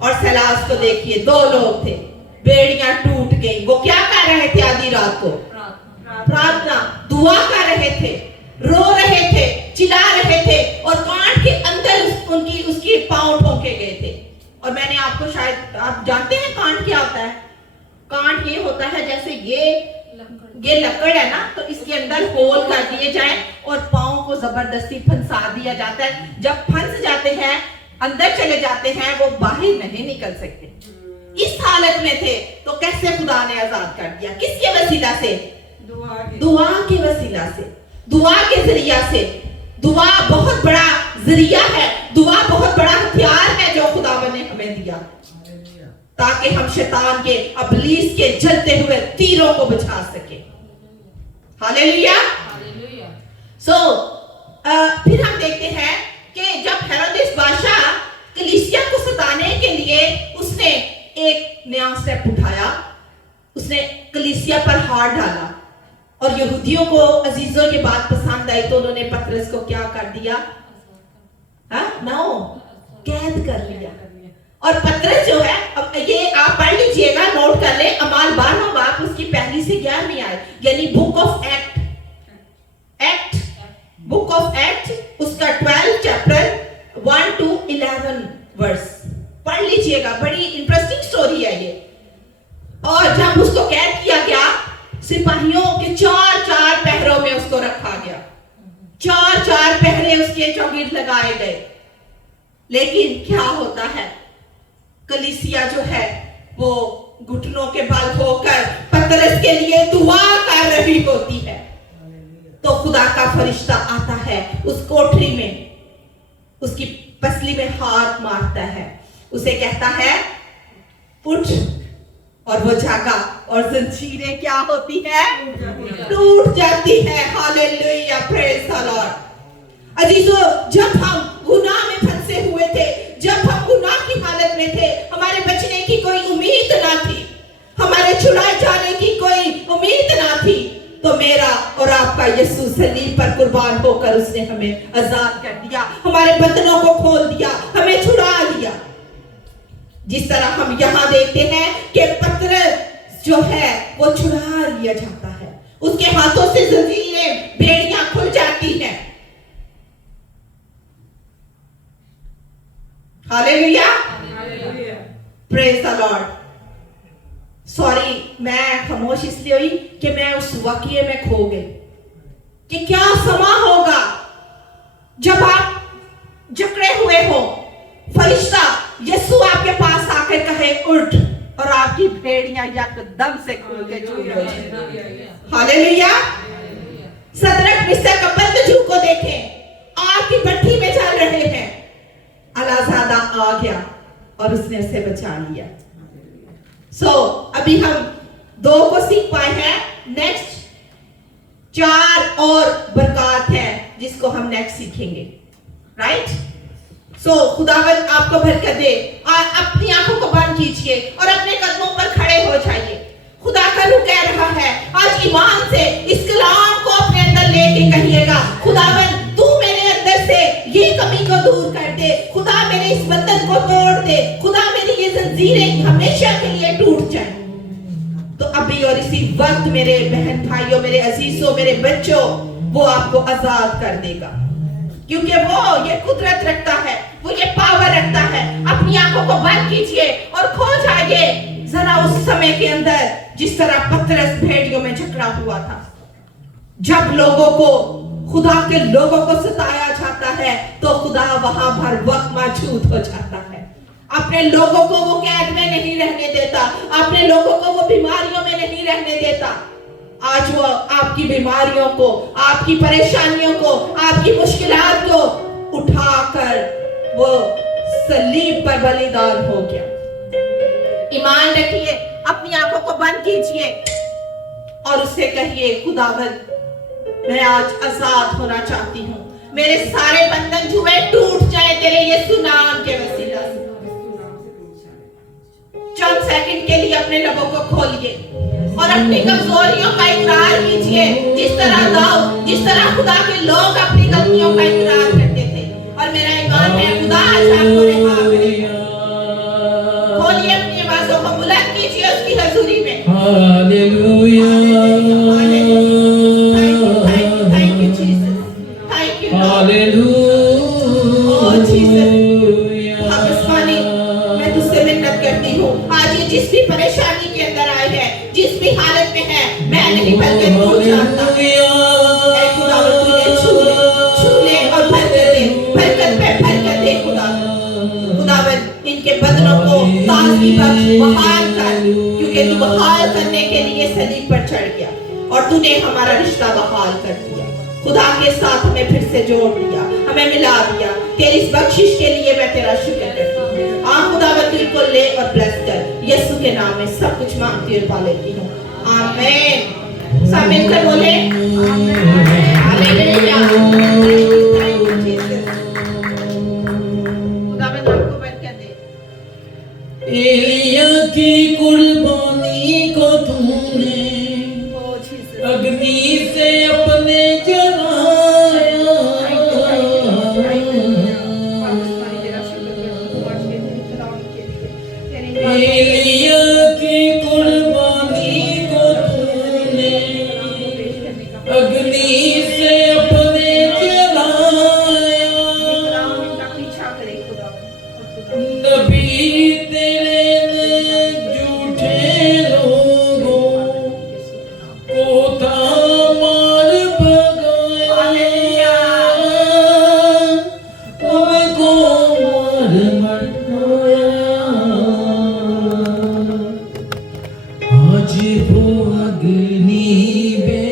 और सैलास को देखिए, 2 लोग थे, बेड़ियां टूट गई। वो क्या कर रहे थे? आधी रात को प्रार्थना, दुआ कर रहे थे, रो रहे थे, चिल्ला रहे थे और कांट के उनकी उसकी पांव ठोके गए थे। और मैंने आपको, शायद आप जानते हैं कांट क्या होता है। कांट ये होता है जैसे ये लकड़ है ना, तो इसके अंदर होल कर दिए जाए और पांव को जबरदस्ती फंसा दिया जाता है। जब फंस जाते हैं, अंदर चले जाते हैं, वो बाहर नहीं निकल सकते। इस हालत में थे तो कैसे खुदा ने आजाद कर दिया? किसके वसीला से? दुआ के वसीला से, दुआ के जरिया से। दुआ बहुत बड़ा जरिया है, दुआ बहुत बड़ा हथियार है जो खुदावन ने हमें दिया, ताकि हम शैतान के, इब्लीस के जलते हुए तीरों को बचा सके। हालेलुया। फिर हम देखते हैं कि जब हेरोदेस बादशाह कलीसिया को सताने के लिए उसने एक नया स्टेप उठाया, उसने कलीसिया पर हाथ डाला और यहूदियों को, अजीजों की बात पसंद आई तो उन्होंने पतरस को क्या कर दिया? कैद कर लिया। और पतरस जो है, अब ये आप पढ़ लीजिएगा, नोट कर ले, अमाल 12वां बाब उसकी 1 से 11 आए, यानी book of act, book of act उसका 12 चैप्टर 1 to 11 वर्स पढ़ लीजिएगा। बड़ी इंटरेस्टिंग स्टोरी है ये। और जब उसको कैद किया गया, सिपाहियों के 4-4 पहरों में उसको रखा गया, 4-4 पहरे उसके चौगिर्द लगाए गए। लेकिन क्या होता है, कलीसिया जो है वो घुटनों के बल होकर पतरस के लिए दुआ कर रही होती है। तो खुदा का फरिश्ता आता है उस कोठरी में, उसकी पसली में हाथ मारता है, उसे कहता है उठ, और वो जागा और जंजीरें क्या होती है? टूट जाती है। Hallelujah, praise the Lord. अजीजों, जब हम गुनाह में फंसे हुए थे, जब हम गुनाह की हालत में थे, हमारे बचने की कोई उम्मीद ना थी, हमारे छुड़ाए जाने की कोई उम्मीद ना थी, तो मेरा और आपका यीशु सलीब पर कुर्बान होकर उसने हमें आजाद कर दिया, हमारे बंधनों को खोल दिया, हमें छुड़ा लिया। जिस तरह हम यहाँ देखते हैं कि पतरस जो है वो छुड़ा लिया जाता है, उसके हाथों से जंजीरें, बेड़ियां खुल जाती हैं। Hallelujah, praise the Lord. Sorry, मैं खामोश इसलिए हुई कि मैं उस वाकये में खो गई कि क्या समा होगा जब आप जकड़े हुए हो, फरिश्ता यीशु आपके पास आकर कहे उठ, और आपकी भेड़ियां एकदम से खुल के छूट हो जाए। हालेलुया। सदरक, मिशक, अबेदनगो को देखें, आग की भट्ठी में चल रहे हैं, अलाज़ादा आ गया और उसने उसे बचा लिया। अभी हम 2 को सीख पाए हैं। नेक्स्ट 4 और बरकत है जिसको हम नेक्स्ट सीखेंगे, राइट? खुदावन आपको बरकत दे। अपनी आंखों को बंद कीजिए और अपने कदमों पर खड़े हो जाइए। खुदा का रूह कह रहा है, आज ईमान से इस कलाम को अपने अंदर लेके कहिएगा, खुदावन तू मेरे अंदर से ये कमी को दूर कर दे, खुदा मेरे इस बंधन को तोड़ दे, खुदा मेरी ये जंजीरें हमेशा के लिए टूट जाए। तो अभी और इसी वक्त मेरे बहन भाइयों, मेरे अजीजों, मेरे बच्चों, वो आपको आजाद कर देगा, क्योंकि वो ये कुदरत रखता है, वो ये पावर रखता है। अपनी आंखों को बंद कीजिए और खो जाइए जरा उस समय के अंदर, जिस तरह पतरस भेड़ियों में जकड़ा हुआ था। जब लोगों को, खुदा के लोगों को सताया जाता है, तो खुदा वहां भर वक्त मौजूद हो जाता है। अपने लोगों को वो कैद में नहीं रहने देता, अपने लोगों को वो बीमारियों में नहीं रहने देता। आज वो आपकी बीमारियों को, आपकी परेशानियों को, आपकी मुश्किलात को उठाकर वो सलीब पर बलिदान हो गया। ईमान रखिए, अपनी आंखों को बंद कीजिए और उससे कहिए, खुदावन मैं आज आजाद होना चाहती हूँ, मेरे सारे बंधन जो है टूट जाए तेरे यीशु नाम के वसीला से। चंद सेकंड के लिए अपने लबों को खोलिए और अपनी कमजोरियों का इकरार कीजिए, जिस तरह खुदा के लोग अपनी गलतियों का इकरार करते थे। और मेरा ईमान है खुदा आज आपको रिहा करेगा। खोलिए अपनी आवाजों को बुलंद कीजिए उसकी हजूरी में। Hallelujah, thank you Jesus, thank you hallelujah. Jesus. जिस भी परेशानी के अंदर आए हैं, जिस भी हालत में है, मैं नहीं बल्कि तू जानता है। ऐ खुदावन तू इन्हें छू ले और बरकत पे बरकत दे खुदावन इनके बदनों को ताजगी बख्श, बहाल कर, क्योंकि तू बहाल करने के लिए सलीब पर चढ़ गया और तूने हमारा रिश्ता बहाल कर दिया। खुदा के साथ हमें फिर से जोड़ दिया, हमें मिला दिया। तेरी इस बख्शिश के लिए मैं तेरा शुक्र करती हूँ। खुदावन तू इनको ले और ब्लेस कर। यीशु के नाम में सब कुछ मांगती और पा लेती हूँ, आमीन। सब मिलकर बोले हालेलुया। खुदावन आपको बरकत दे। एलिया की कुर्बानी को तूने अग्नि से अपने जलाया, एलिया की कुर्बानी को तूने अग्नि से अपने जलाया। नबी तेरे ने झूठे लोगों को था मार भगाया, उनको मार मरवाया। आज वो अग्नि में,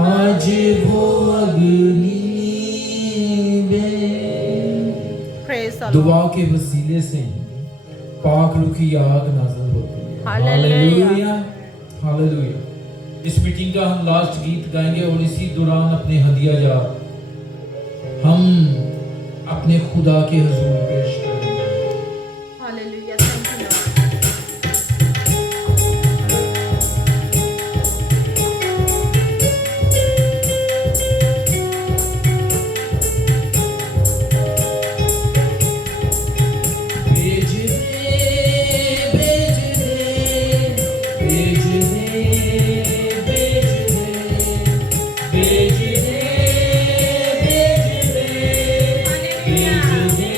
आज वो अग्नि में। दुआ के वसीले से पाक रूह की आग नाज़िल होती है। Hallelujah, hallelujah. इस मीटिंग का हम लास्ट गीत गाएंगे और इसी दौरान अपने हदिया जा हम अपने खुदा के हुजूर पेश करेंगे। Hallelujah, thank you Lord. भेज दे, भेज दे, भेज दे, भेज दे, भेज दे, भेज दे, भेज दे,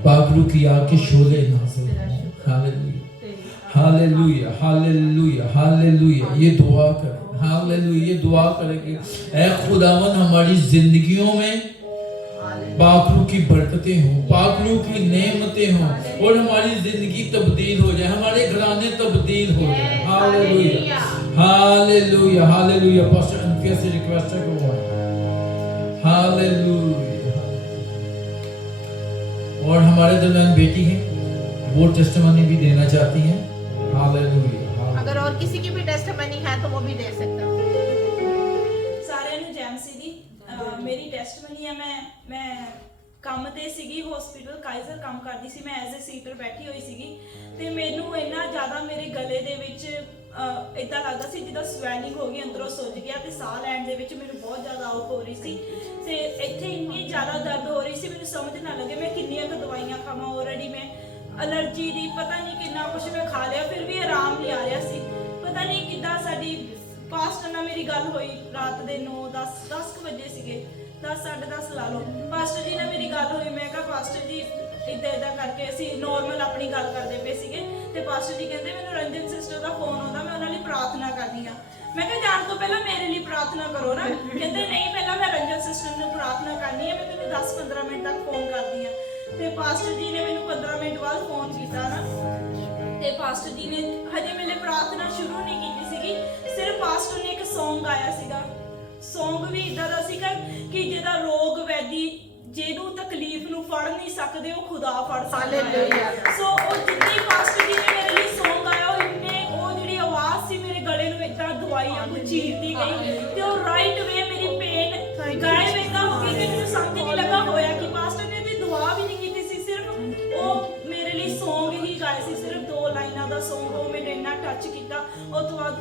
पाकरू की आग के शोले नाज़िल हों। Hallelujah, hallelujah, hallelujah, hallelujah. ये दुआ करें, हालेलुया, ये दुआ करें कि ऐ खुदावन हमारी जिंदगियों में पाकरू की बरकतें हों, पाकरू की नेमतें हों और हमारी जिंदगी तब्दील हो जाए, हमारे घराने तब्दील हो जाए। Hallelujah, hallelujah, hallelujah. पास्टर अनफिया से रिक्वेस्ट है कि वो आए। हालेलुया। और हमारे दरमियान बेटी है, वो टेस्टिमनी भी देना चाहती हैं। हालेलुया। अगर और किसी की भी टेस्टमनी है तो वो भी दे सकता है। ਸਾਰਿਆਂ ਨੂੰ ਜੈਮ ਸੀਗੀ। ਮੇਰੀ ਟੈਸਟਮਨੀ ਹੈ, ਮੈਂ ਕੰਮ ਤੇ ਸੀਗੀ ਹਸਪੀਟਲ ਕਾਈਜ਼ਰ ਕੰਮ ਕਰਦੀ ਸੀ। ਮੈਂ ਐਜ਼ ਅ ਸੀਟਰ ਬੈਠੀ ਹੋਈ ਸੀਗੀ ਤੇ ਮੈਨੂੰ ਇੰਨਾ ਜ਼ਿਆਦਾ ਮੇਰੇ ਗਲੇ ਦੇ ਵਿੱਚ ਇਦਾਂ ਲੱਗਦਾ ਸੀ ਜਿੱਦਾਂ ਸਵੈਲਿੰਗ ਹੋ ਗਈ, ਅੰਦਰੋਂ ਸੁੱਜ ਗਿਆ ਤੇ ਸਾਹ ਲੈਣ ਦੇ ਵਿੱਚ ਮੈਨੂੰ ਬਹੁਤ ਜ਼ਿਆਦਾ ਔਖ ਹੋ ਰਹੀ ਸੀ ਤੇ ਇੱਥੇ ਇੰਨੀ ਜ਼ਿਆਦਾ ਦਰਦ ਹੋ ਰਹੀ ਸੀ, ਮੈਨੂੰ ਸਮਝ ਨਾ ਲੱਗੇ ਮੈਂ ਕਿੰਨੀਆਂ ਕੁ ਦਵਾਈਆਂ ਖਾਵਾਂ। ਆਲਰੇਡੀ ਮੈਂ ਅਲਰਜੀ ਦੀ ਪਤਾ ਨਹੀਂ ਕਿੰਨਾ ਕੁਝ ਮੈਂ ਖਾ ਲਿਆ, ਫਿਰ ਵੀ ਆਰਾਮ ਨਹੀਂ ਆ ਰਿਹਾ ਸੀ। ਪਤਾ ਨਹੀਂ ਕਿੱਦਾਂ ਸਾਡੀ ਪਾਸਟਰ ਨਾਲ ਮੇਰੀ ਗੱਲ ਹੋਈ ਰਾਤ ਦੇ 9-10 ਵਜੇ ਸੀਗੇ, 10-10:30 ਲਾ ਲਓ। ਪਾਸਟਰ ਜੀ ਨਾਲ ਮੇਰੀ ਗੱਲ ਹੋਈ। ਮੈਂ ਕਿਹਾ ਪਾਸਟਰ ਜੀ ਇਦਾਂ ਕਰਕੇ ਅਸੀਂ ਨੋਰਮਲ ਆਪਣੀ ਗੱਲ ਕਰਦੇ ਪਏ ਸੀਗੇ ਤੇ ਪਾਸਟਰ ਜੀ ਕਹਿੰਦੇ ਮੈਨੂੰ ਰੰਜਨ ਸਿਸਟਰ ਦਾ ਫੋਨ ਆਉਂਦਾ, ਮੈਂ ਉਹਨਾਂ ਲਈ ਪ੍ਰਾਰਥਨਾ ਕਰਨੀ ਆ। ਮੈਂ ਕਿਹਾ ਜਾਣ ਤੋਂ ਪਹਿਲਾਂ ਮੇਰੇ ਲਈ ਪ੍ਰਾਰਥਨਾ ਕਰੋ ਨਾ। ਕਹਿੰਦੇ ਨਹੀਂ, ਪਹਿਲਾਂ ਮੈਂ ਰੰਜਨ ਸਿਸਟਰ ਨੂੰ ਪ੍ਰਾਰਥਨਾ ਕਰਨੀ ਆ, ਮੈਂ ਤੈਨੂੰ 10-15 ਮਿੰਟ ਤੱਕ ਫੋਨ ਕਰਦੀ ਆ। ਤੇ ਪਾਸਟਰ ਜੀ ਨੇ ਮੈਨੂੰ 15 ਮਿੰਟ ਬਾਅਦ ਫੋਨ ਕੀਤਾ ਨਾ ਤੇ ਪਾਸਟਰ ਜੀ ਨੇ ਹਜੇ ਮੇਰੇ ਪ੍ਰਾਰਥਨਾ ਸ਼ੁਰੂ ਨਹੀਂ ਕੀਤੀ ਸੀਗੀ, ਸਿਰਫ ਪਾਸਟਰ ਨੇ ਇੱਕ ਸੌਂਗ ਗਾਇਆ ਸੀਗਾ। ਸੌਂਗ ਵੀ ਇਦਾਂ ਦਾ ਸੀਗਾ ਕਿ ਜਿਹਦਾ ਰੋਗ ਵੈਦੀ ਜਿਹਨੂੰ ਤਕਲੀਫ ਨੂੰ ਫੜ ਨਹੀਂ ਸਕਦੇ ਉਹ ਖੁਦਾ ਫੜ ਸਕਦਾ ਹੈ। ਸੋ ਉਹ ਜਿੰਨੀ ਪਾਸਟਰ ਜੀ ਨੇ ਮੇਰੇ ਲਈ ਸੌਂਗ ਗਾਇਆ, ਉਹ ਜਿਹੜੀ ਆਵਾਜ਼ ਸੀ ਮੇਰੇ ਗਲੇ ਨੂੰ ਇਦਾਂ ਦਵਾਈਆਂ ਨੂੰ ਚੀਰਦੀ ਗਈ ਤੇ ਉਹ ਰਾਈਟ ਵੇ ਮੇਰੀ ਪੇਨ ਗਾਇਬ ਇਦਾਂ ਹੋ ਗਈ ਕਿ ਮੈਨੂੰ ਸਮਝ ਨਹੀਂ ਲੱਗਾ ਹੋਇਆ ਕਿ ਪਾਸਟਰ ਨੇ ਤੇ ਦੁਆ ਵੀ ਨਹੀਂ ਕੀਤੀ ਸੀ, ਸਿਰਫ ਉਹ ਮੇਰੇ ਲਈ ਸੌਂਗ ਹੀ ਗਾਏ ਸੀ, ਸਿਰਫ 2 ਲਾਈਨਾਂ ਦਾ ਸੌਂਗ। ਉਹ ਮੈਨੂੰ ਇੰਨਾ ਟੱਚ ਕੀਤਾ। ਉਹ ਤੋਂ ਬਾਅਦ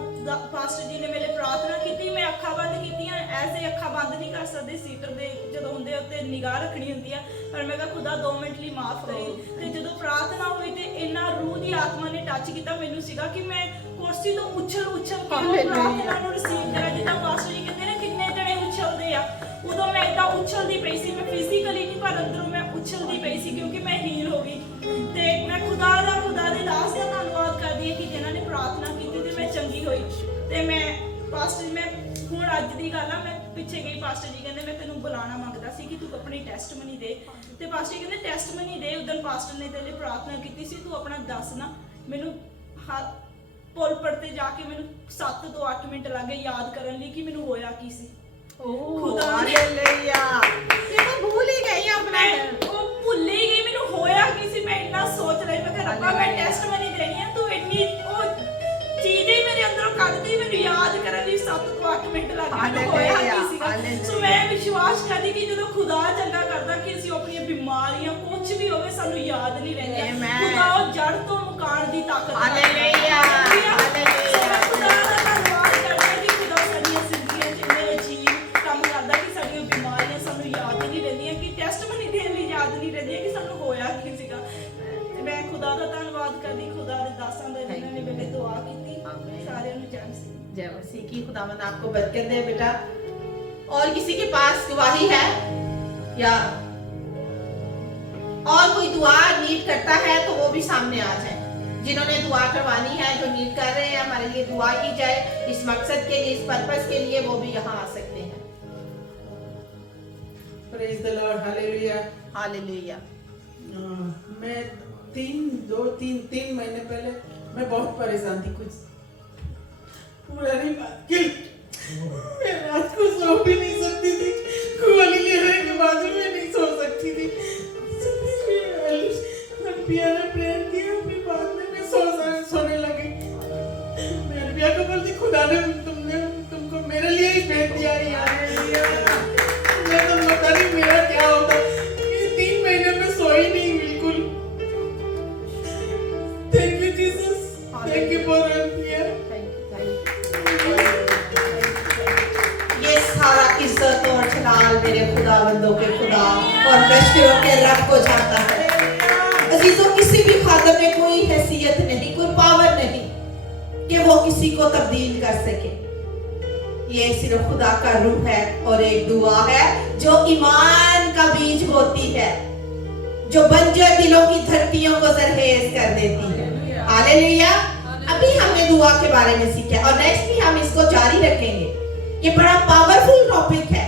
ਪਾਸਟਰ ਜੀ ਨੇ ਮੇਰੇ ਪ੍ਰਾਰਥਨਾ ਕੀਤੀ। ਮੈਂ ਅੱਖਾਂ ਬੰਦ ਕੀਤੀਆਂ, ਐਸੇ ਅੱਖਾਂ ਬੰਦ ਨਹੀਂ ਕਰ ਸਕਦੇ, ਸੀਟਰ ਦੇ ਜਦੋਂ ਹੁੰਦੇ ਉੱਤੇ ਨਿਗਾਹ ਰੱਖਣੀ ਹੁੰਦੀ ਆ, ਪਰ ਮੈਂ ਕਿਹਾ ਖੁਦਾ 2 ਮਿੰਟ ਲਈ ਮਾਫ ਕਰੀ। ਤੇ ਜਦੋਂ ਪ੍ਰਾਰਥਨਾ ਹੋਈ ਤੇ ਇੰਨਾ ਰੂਹ ਦੀ ਆਤਮਾ ਨੇ ਟੱਚ ਕੀਤਾ, ਮੈਨੂੰ ਸੀਗਾ ਕਿ ਮੈਂ ਕੁਰਸੀ ਤੋਂ ਉਛਲ ਕੇ ਪ੍ਰਾਰਥਨਾ ਨੂੰ ਰਿਸੀਵ ਕਰਾਂ। ਜਿੱਦਾਂ ਪਾਸਟਰ ਜੀ ਕਹਿੰਦੇ ਨੇ ਕਿੰਨੇ ਜਣੇ ਉਛਲਦੇ ਆ, ਉਦੋਂ ਮੈਂ ਏਦਾਂ ਉਛਲਦੀ ਪਈ ਸੀ। ਮੈਂ ਫਿਜ਼ੀਕਲੀ ਨਹੀਂ ਪਰ ਅੰਦਰੋਂ ਮੈਂ ਉਛਲਦੀ ਪਈ ਸੀ ਕਿਉਂਕਿ ਮੈਂ ਹੀਲ ਹੋ ਗਈ। ਤੇ ਮੈਂ ਖੁਦਾ ਦੇ ਦਾਸ ਦਾ ਧੰਨਵਾਦ ਕਰਦੀ ਹਾਂ ਕਿ ਜਿਨ੍ਹਾਂ ਨੇ ਪ੍ਰਾਰਥਨਾ ਕੀਤੀ ਤੇ ਮੈਂ ਚੰਗੀ ਹੋਈ। ਤੇ ਮੈਂ ਪਾਸਟਰ ਮੈਂ ਹੁਣ ਅੱਜ ਦੀ ਗੱਲ ਆ, ਮੈਂ ਪਿੱਛੇ ਗਈ, ਪਾਸਟਰ ਜੀ ਕਹਿੰਦੇ ਮੈਂ ਤੈਨੂੰ ਬੁਲਾਣਾ ਮੰਗਦਾ ਸੀ ਕਿ ਤੂੰ ਆਪਣੀ ਟੈਸਟਮਨੀ ਦੇ। ਤੇ ਪਾਸਟਰ ਜੀ ਕਹਿੰਦੇ ਟੈਸਟਮਨੀ ਦੇ। ਉਦੋਂ ਪਾਸਟਰ ਨੇ ਤੇਰੇ ਲਈ ਪ੍ਰਾਰਥਨਾ ਕੀਤੀ ਸੀ, ਤੂੰ ਆਪਣਾ ਦੱਸ ਨਾ। ਮੈਨੂੰ ਪੁਲਪਟ ਤੇ ਜਾ ਕੇ ਮੈਨੂੰ 7 ਤੋਂ 8 ਮਿੰਟ ਲੱਗੇ ਯਾਦ ਕਰਨ ਲਈ ਕਿ ਮੈਨੂੰ ਹੋਇਆ ਕੀ ਸੀ। ਖੁਦਾ ਨੇ मैं भूल ही गई अपना ਉਹ ਭੁੱਲ ਹੀ ਗਈ ਮੈਨੂੰ ਹੋਇਆ ਕੀ ਸੀ। ਮੈਂ ਇੰਨਾ ਸੋਚ ਰਹੀ, ਮੈਂ ਕਿਹਾ ਰੱਬਾ ਮੈਂ ਟੈਸਟਮਨੀ ਦੇਣੀ ਆ, ਤੂੰ ਇੰਨੀ ਉਹ ਚੀਜ਼ ਹੀ ਮੇਰੇ ਅੰਦਰੋਂ ਕੱਢਦੀ, ਮੈਨੂੰ ਯਾਦ ਕਰਨ ਲਈ 7 ਤੋਂ 8 ਮਿੰਟ ਲੱਗ ਗਏ ਮੈਨੂੰ ਹੋਇਆ ਕੀ ਸੀਗਾ। ਸੋ ਮੈਂ ਵਿਸ਼ਵਾਸ ਕਰਦੀ ਕਿ ਜਦੋਂ ਖੁਦਾ ਚੰਗਾ ਕਰਦਾ ਕਿ ਅਸੀਂ ਆਪਣੀਆਂ ਬਿਮਾਰੀਆਂ ਕੁਝ ਵੀ ਹੋਵੇ ਸਾਨੂੰ ਯਾਦ ਨਹੀਂ ਰਹਿੰਦੀਆਂ। ਖੁਦਾ ਉਹ ਜੜ ਤੋਂ ਮੁਕਾਉਣ ਦੀ ਤਾਕਤ ਹਾਲੇਲੂਇਆ, ਸੋ ਮੈਂ ਖੁਦਾ ਦਾ ਧੰਨਵਾਦ ਕਰਦੀ ਹਾਂ ਕਿ ਖੁਦਾ ਸਾਡੀਆਂ ਜ਼ਿੰਦਗੀਆਂ 'ਚ ਇੰਨੇ ਅਜੀਬ ਕੰਮ ਕਰਦਾ ਕਿ ਸਾਡੀਆਂ ਬਿਮਾਰੀਆਂ ਸਾਨੂੰ ਯਾਦ ਨਹੀਂ ਰਹਿੰਦੀਆਂ, ਕਿ ਟੈਸਟਮਨੀ ਦੇਣ ਲਈ ਯਾਦ ਨਹੀਂ ਰਹਿੰਦੀਆਂ ਕਿ ਸਾਨੂੰ ਹੋਇਆ ਕੀ ਸੀਗਾ। ਤੇ ਮੈਂ ਖੁਦਾ ਦਾ ਧੰਨਵਾਦ ਕਰਦੀ, ਖੁਦਾ ਦੇ ਦਾਸਾਂ ਦਾ ਜਿਨ੍ਹਾਂ ਨੇ ਮੇਰੇ ਦੁਆ ਕੀਤੀ। ਸਾਰਿਆਂ ਨੂੰ ਜੈ ਮਸੀਹ। जय मसीह की। खुदावंद आपको बरकत दे बेटा। और किसी के पास गवाही है या और कोई दुआ नीड करता है तो वो भी सामने आ जाए। जिन्होंने दुआ करवानी है, जो नीड कर रहे हैं हमारे लिए दुआ की जाए इस मकसद के लिए, इस पर्पस के लिए, वो भी यहाँ आ सकते हैं। Praise the Lord, hallelujah. Hallelujah. मैं 3 महीने पहले मैं बहुत परेशान थी, कुछ पुरानी बात के मैं रात को सो भी नहीं सकती थी, गोली लेने के बाद भी मैं नहीं सो सकती थी। पियानो प्रेयर किया, फिर बाद में मैं सोने लगी। मेरे पिया को बोलती खुदा ने तुमको मेरे लिए ही भेज दिया यार। मैं तो पता नहीं मेरा क्या होता। ये 3 महीने में सोई नहीं बिल्कुल। Thank you Jesus, thank you for ये सारा इज्जत और जलाल मेरे खुदावंदों के खुदा और लश्करों के रब को जाता है। अजीजों, किसी भी खादम में कोई हैसियत नहीं, कोई पावर नहीं कि वो किसी को तब्दील कर सके। ये सिर्फ खुदा का रूह है और एक दुआ है जो ईमान का बीज होती है। जो बंजर दिलों की धरतियों को जरखेज कर देती है। हालेलुया। अभी हमने दुआ के बारे में सीखा और नेक्स्ट भी हम इसको जारी रखेंगे। ये बड़ा पावरफुल टॉपिक है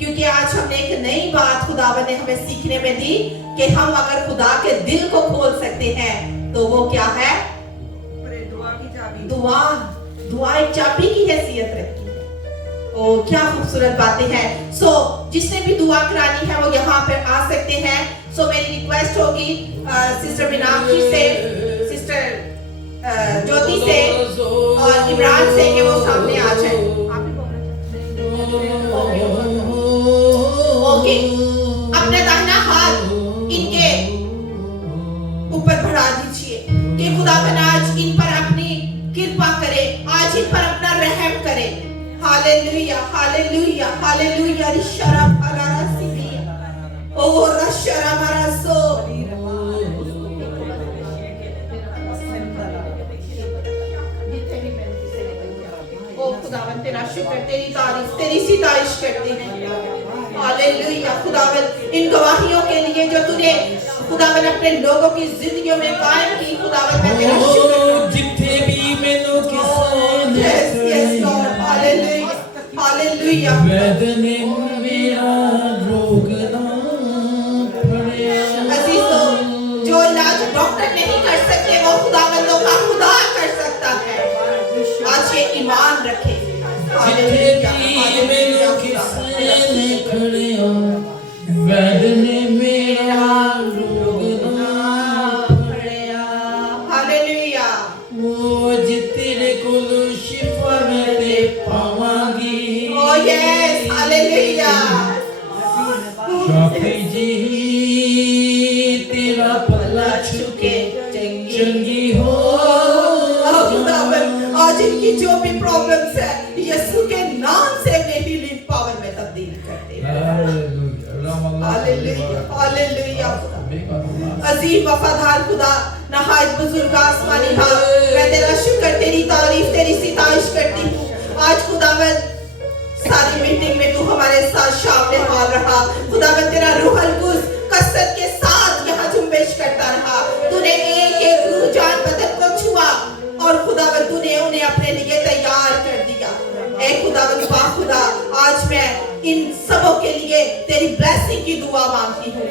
क्योंकि आज हमने एक नई बात खुदावन ने हमें सीखने में दी कि हम अगर खुदा के दिल को खोल सकते हैं तो वो क्या है? दुआ एक चाबी की हैसियत रखती है। ओ क्या खूबसूरत बातें हैं। सो जिसने भी दुआ करानी है वो यहाँ पे आ सकते हैं। सो मेरी रिक्वेस्ट होगी सिस्टर मीनाक्षी से, सिस्टर ज्योति से और इमरान से कि वो सामने आ जाए। ओके, अपना दाहिना हाथ इनके ऊपर बढ़ा दीजिए कि खुदावन आज इन पर अपनी कृपा करे, आज इन पर अपना रहम करे। Hallelujah, hallelujah, hallelujah. रिशरा फलारा सिबिया ओ रशरा मरासो। ओ खुदावन तेरा शुक्र, तेरी तारीफ, तेरी सिताइश करते हैं। हालेलुया। खुदावन इन गवाहियों के लिए जो तूने खुदावन अपने लोगों की जिंदगियों में कायम की, खुदावन मैं तेरा शुक्र जिथे भी मैनू किसे Yes, yes, Lord. Hallelujah. Hallelujah. वेदने मेरा रोगना पड़या। अजीजों, जो इलाज डॉक्टर नहीं कर सकते वो खुदावंदों का खुदा कर सकता है। आज ये ईमान रखें। हालेलुया, हालेलुया, वेदने मेरा रोगना पड़या। हालेलुया। वो जितेरे कोल शिफा मैं पावांगी। Oh yes, hallelujah. शाफी जी तेरा पल्ला छुके चंगी हो। खुदावन आज इनकी जो भी प्रॉब्लम्स है यीशु के नाम से वे हीलिंग पावर में तब्दील करते हैं। Hallelujah, hallelujah. अजीम वफादार खुदा, नहायत बुजुर्ग आसमानी बाप, मैं तेरा शुक्र, तेरी तारीफ, तेरी सिताइश करती हूँ। आज खुदावन सारी मीटिंग में तू हमारे साथ शामिल हाल रहा। खुदावन तेरा रूहल कुस कसरत के साथ यहाँ जुम्बिश करता रहा। तूने एक एक रूह जान बदन को छुआ और खुदावन तूने उन्हें अपने लिए तैयार कर दिया। ऐ खुदावन पाक खुदा, आज मैं इन सबों के लिए तेरी ब्लेसिंग की दुआ मांगती हूँ।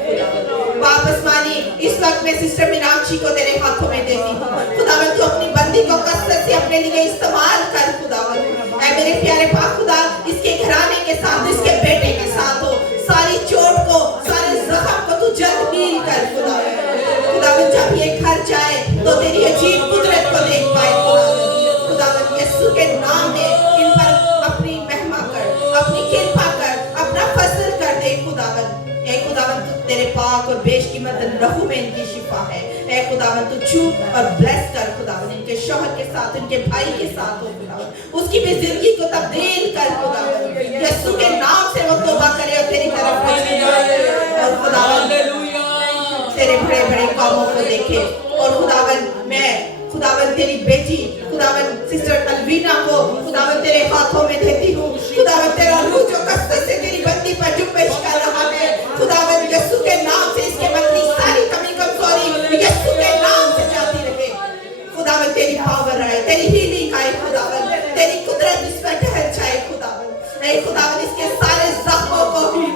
वापस मानी इस वक्त मैं सिस्टर मीनाक्षी को तेरे हाथों में देती हूँ। खुदावन तू अपनी बंदी को कसरत से अपने लिए इस्तेमाल कर। खुदावन ऐ मेरे प्यारे पाक खुदा, इसके घराने के साथ, इसके बेटे के साथ हो, सारी चोट को, सारे जख्म को तू जल्द हील कर। खुदावन जब ये घर जाए तो तेरी अजीब कुदरत को देख पाए। खुदावन यीशु के नाम में इन पर अपनी महिमा कर, अपनी कृपा कर, अपना फजल कर दे। खुदावन ऐ खुदावन तू तेरे पाक और बेशकीमत लहू में इनकी शिफा है। ऐ खुदावन तू छू और ब्लेस कर। खुदावन इनके शौहर के साथ, इनके भाई के साथ हो। खुदावन उसकी भी जिंदगी को तब्दील कर। खुदावन यीशु के नाम से वो तौबा करे और तेरी तरफ पलट जाए और खुदावन तेरे बड़े बड़े कामों को देखे। और खुदावन मैं खुदावन तेरी बेटी खुदावन सिस्टर अलवीना को खुदावन तेरे हाथों में देती हूँ। खुदावन तेरा रूह जो कसरत से तेरी बंदी पर जुम्बिश कर रहा है, खुदावन यीशु के नाम से इसके मन की सारी कमी कमजोरी यीशु के नाम से जाती रहे। खुदावन तेरी पावर आए, तेरी हीलिंग आए। खुदावन तेरी कुदरत इस पर ठहर जाए। खुदावन खुदावन इसके सारे जख्मों को भी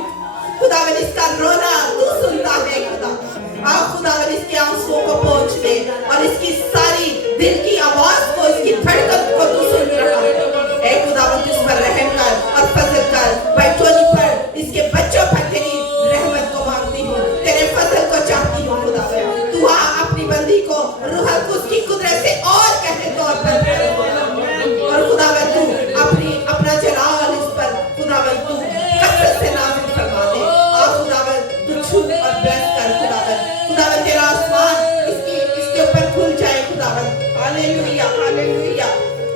खुदावन इसका रोना तू सुनता है। खुदावन इसके आंसुओं को पोंछ दे और इसकी सारी दिल की आवाज को, इसकी धड़कन को तू सुन रहा है। खुदावन इस पर रहम कर और फजल कर। बैठोनी पर इसके बच्चों पर तेरी रहमत को मांगती हूँ, तेरे फजल को चाहती हूँ। खुदावन तू अपनी बंदी को रूहल कुद्स की कुदरत से और गहरे तौर पर और खुदावन तू अपना जलाल इस पर खुदावन तू कसरत से नाज़िल फरमा दे। खुदावन तू छू और ब्लेस कर। खुदावन तेरा आसमान इसके ऊपर खुल जाए। खुदावन हालेलुया, हालेलुया,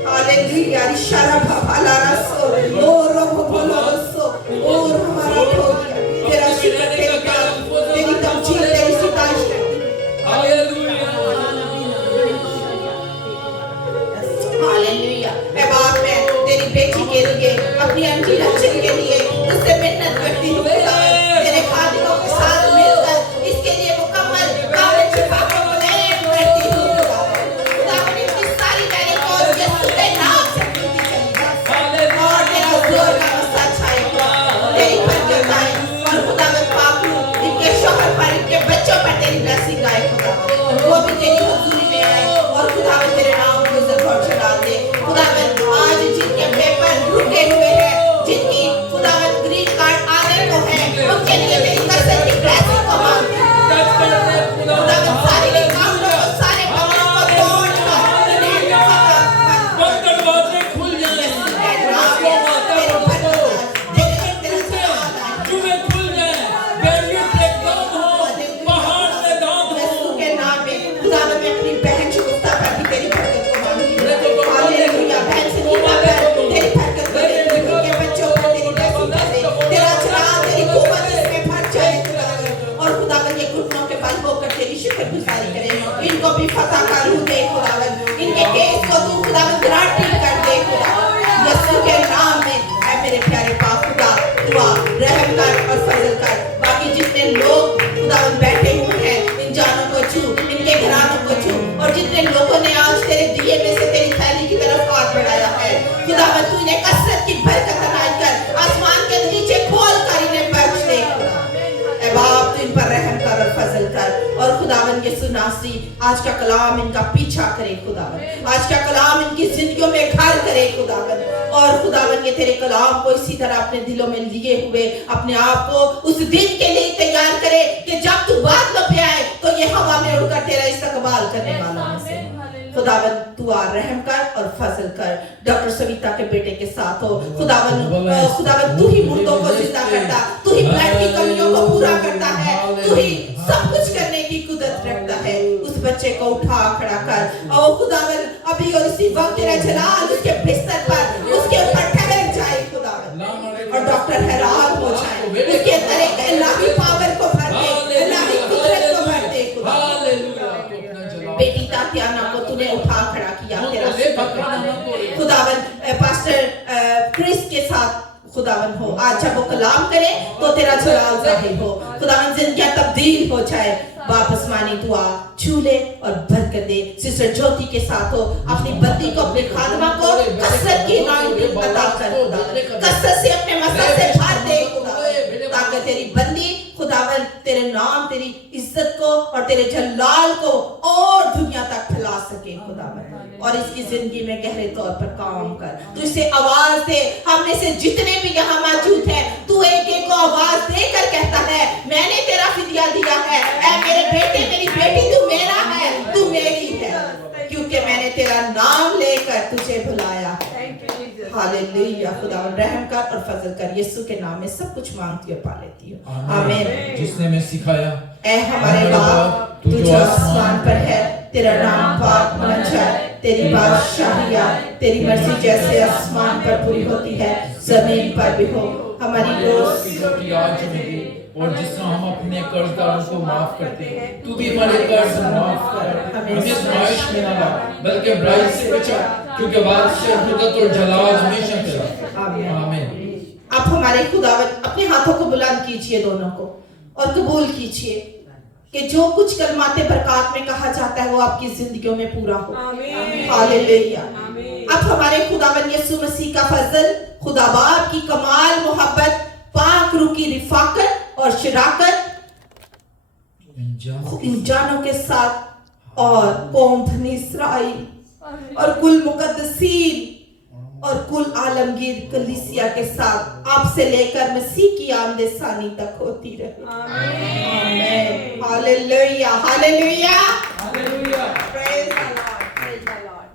हालेलुया। रिशारा भाला रसो ओ रब बोलो रसो ओ हमारा भोगी तेरा शुक्र, तेरी तमजीद, तेरी सिताइश करती हूँ। Hallelujah, hallelujah. मैं बाप में तेरी बेटी के लिए, अपनी आंटी लक्ष्मी के लिए उससे मिन्नत करती हूँ। तेरे खादिमों के साथ मिलकर इसके लिए खुदावन तू इन्हें कसरत की बरकत अनायत कर, आसमान के नीचे खोल कर इन्हें बख्श दे। ऐ बाप तू इन पर रहम कर और फजल कर, और खुदावन यीशु नासरी आज का कलाम इनका पीछा करे खुदावन, आज का कलाम इनकी जिंदगियों में घर करे खुदावन, और खुदावन ये तेरे कलाम को इसी तरह अपने दिलों में लिए हुए अपने आप को उस दिन के लिए तैयार करे कि जब तू बादलों पे आए तो ये हवा में उड़कर तेरा इस्तकबाल करने वाला है। खुदावन तू आ रहम कर और फजल कर, डॉक्टर सविता के बेटे के साथ हो खुदावन तू ही मुर्दों को जिंदा करता, तू ही ब्लड की कमियों को पूरा करता है, तू ही सब कुछ करने की कुदरत रखता है। उस बच्चे को उठा खड़ा कर और खुदावन अभी और इसी वक्त तेरा जलाल उसके बिस्तर पर उसके ऊपर ठहर जाए खुदावन, और डॉक्टर हैरान हो जाए, उसके अंदर एक इलाही पावर को भर दे, इलाही कुदरत को भर दे खुदावन। बेटी तातियाना को तूने उठा खड़ा किया, तेरा खुदावन पास्टर क्रिस के साथ खुदावन हो, आज जब वो कलाम करे तो तेरा जलाल जाहिर हो, खुदावन जिंदगियां तब्दील हो जाए। वापस मानी दुआ छू ले और बरकत दे। सिस्टर ज्योति के साथ हो, अपनी बत्ती को अपने खादमा को कसरत की इनाम अता कर खुदावन, कसरत से अपने मसद से भर दे खुदावन, ताकि तेरी बंदी खुदावन तेरे नाम तेरी इज्जत को और तेरे जलाल को और दुनिया तक फैला सके खुदावन, और इसकी जिंदगी में गहरे तौर पर काम कर। तू इसे आवाज दे, हम में से जितने भी यहाँ मौजूद हैं, तू एक एक को आवाज देकर कहता है मैंने तेरा फिदिया दिया है, ऐ मेरे बेटे मेरी बेटी तू मेरा है, तू मेरी है, क्योंकि मैंने तेरा नाम लेकर तुझे बुलाया है। हालेलुया। खुदावन रहम कर और फजल कर, यीशु के नाम में सब कुछ मांगती और पा लेती हूँ, आमीन। जिसने मैं सिखाया, ऐ हमारे बाप तू जो आसमान पर है, तेरा नाम पाक होना जाए, तेरी बादशाही आए, तेरी मर्जी जैसे आसमान पर पूरी होती है जमीन पर भी हो। हमारी रोटी आज हमें दे, और जिस तरह हम अपने कर्जदारों को माफ करते हैं, तू भी हमारे कर्ज माफ कर, हमें आज़माइश में न ला बल्कि बुराई से बचा, क्योंकि बादशाह हुकूमत और जलाल हमेशा तेरा। आमीन। आप हमारे खुदावन अपने हाथों को बुलंद कीजिए दोनों को और कबूल कीजिए कि जो कुछ कलमाते बरकत में कहा जाता है वो आपकी जिंदगियों में पूरा हो। हालेलुया। अब हमारे खुदावन यीशु मसीह का फजल, खुदा बाप की कमाल मोहब्बत, पाक रूह की रिफाकत और शराकत इन जानों के साथ और कौम बनी इस्राएल और कुल मुकद्दसीन और कुल आलमगीर कलीसिया के साथ आपसे लेकर मसीह की आमद सानी तक होती रहे। आमीन। Hallelujah hallelujah hallelujah. Praise the Lord, praise the Lord.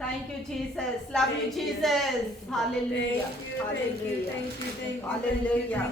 Thank you Jesus, love you Jesus. Hallelujah hallelujah hallelujah.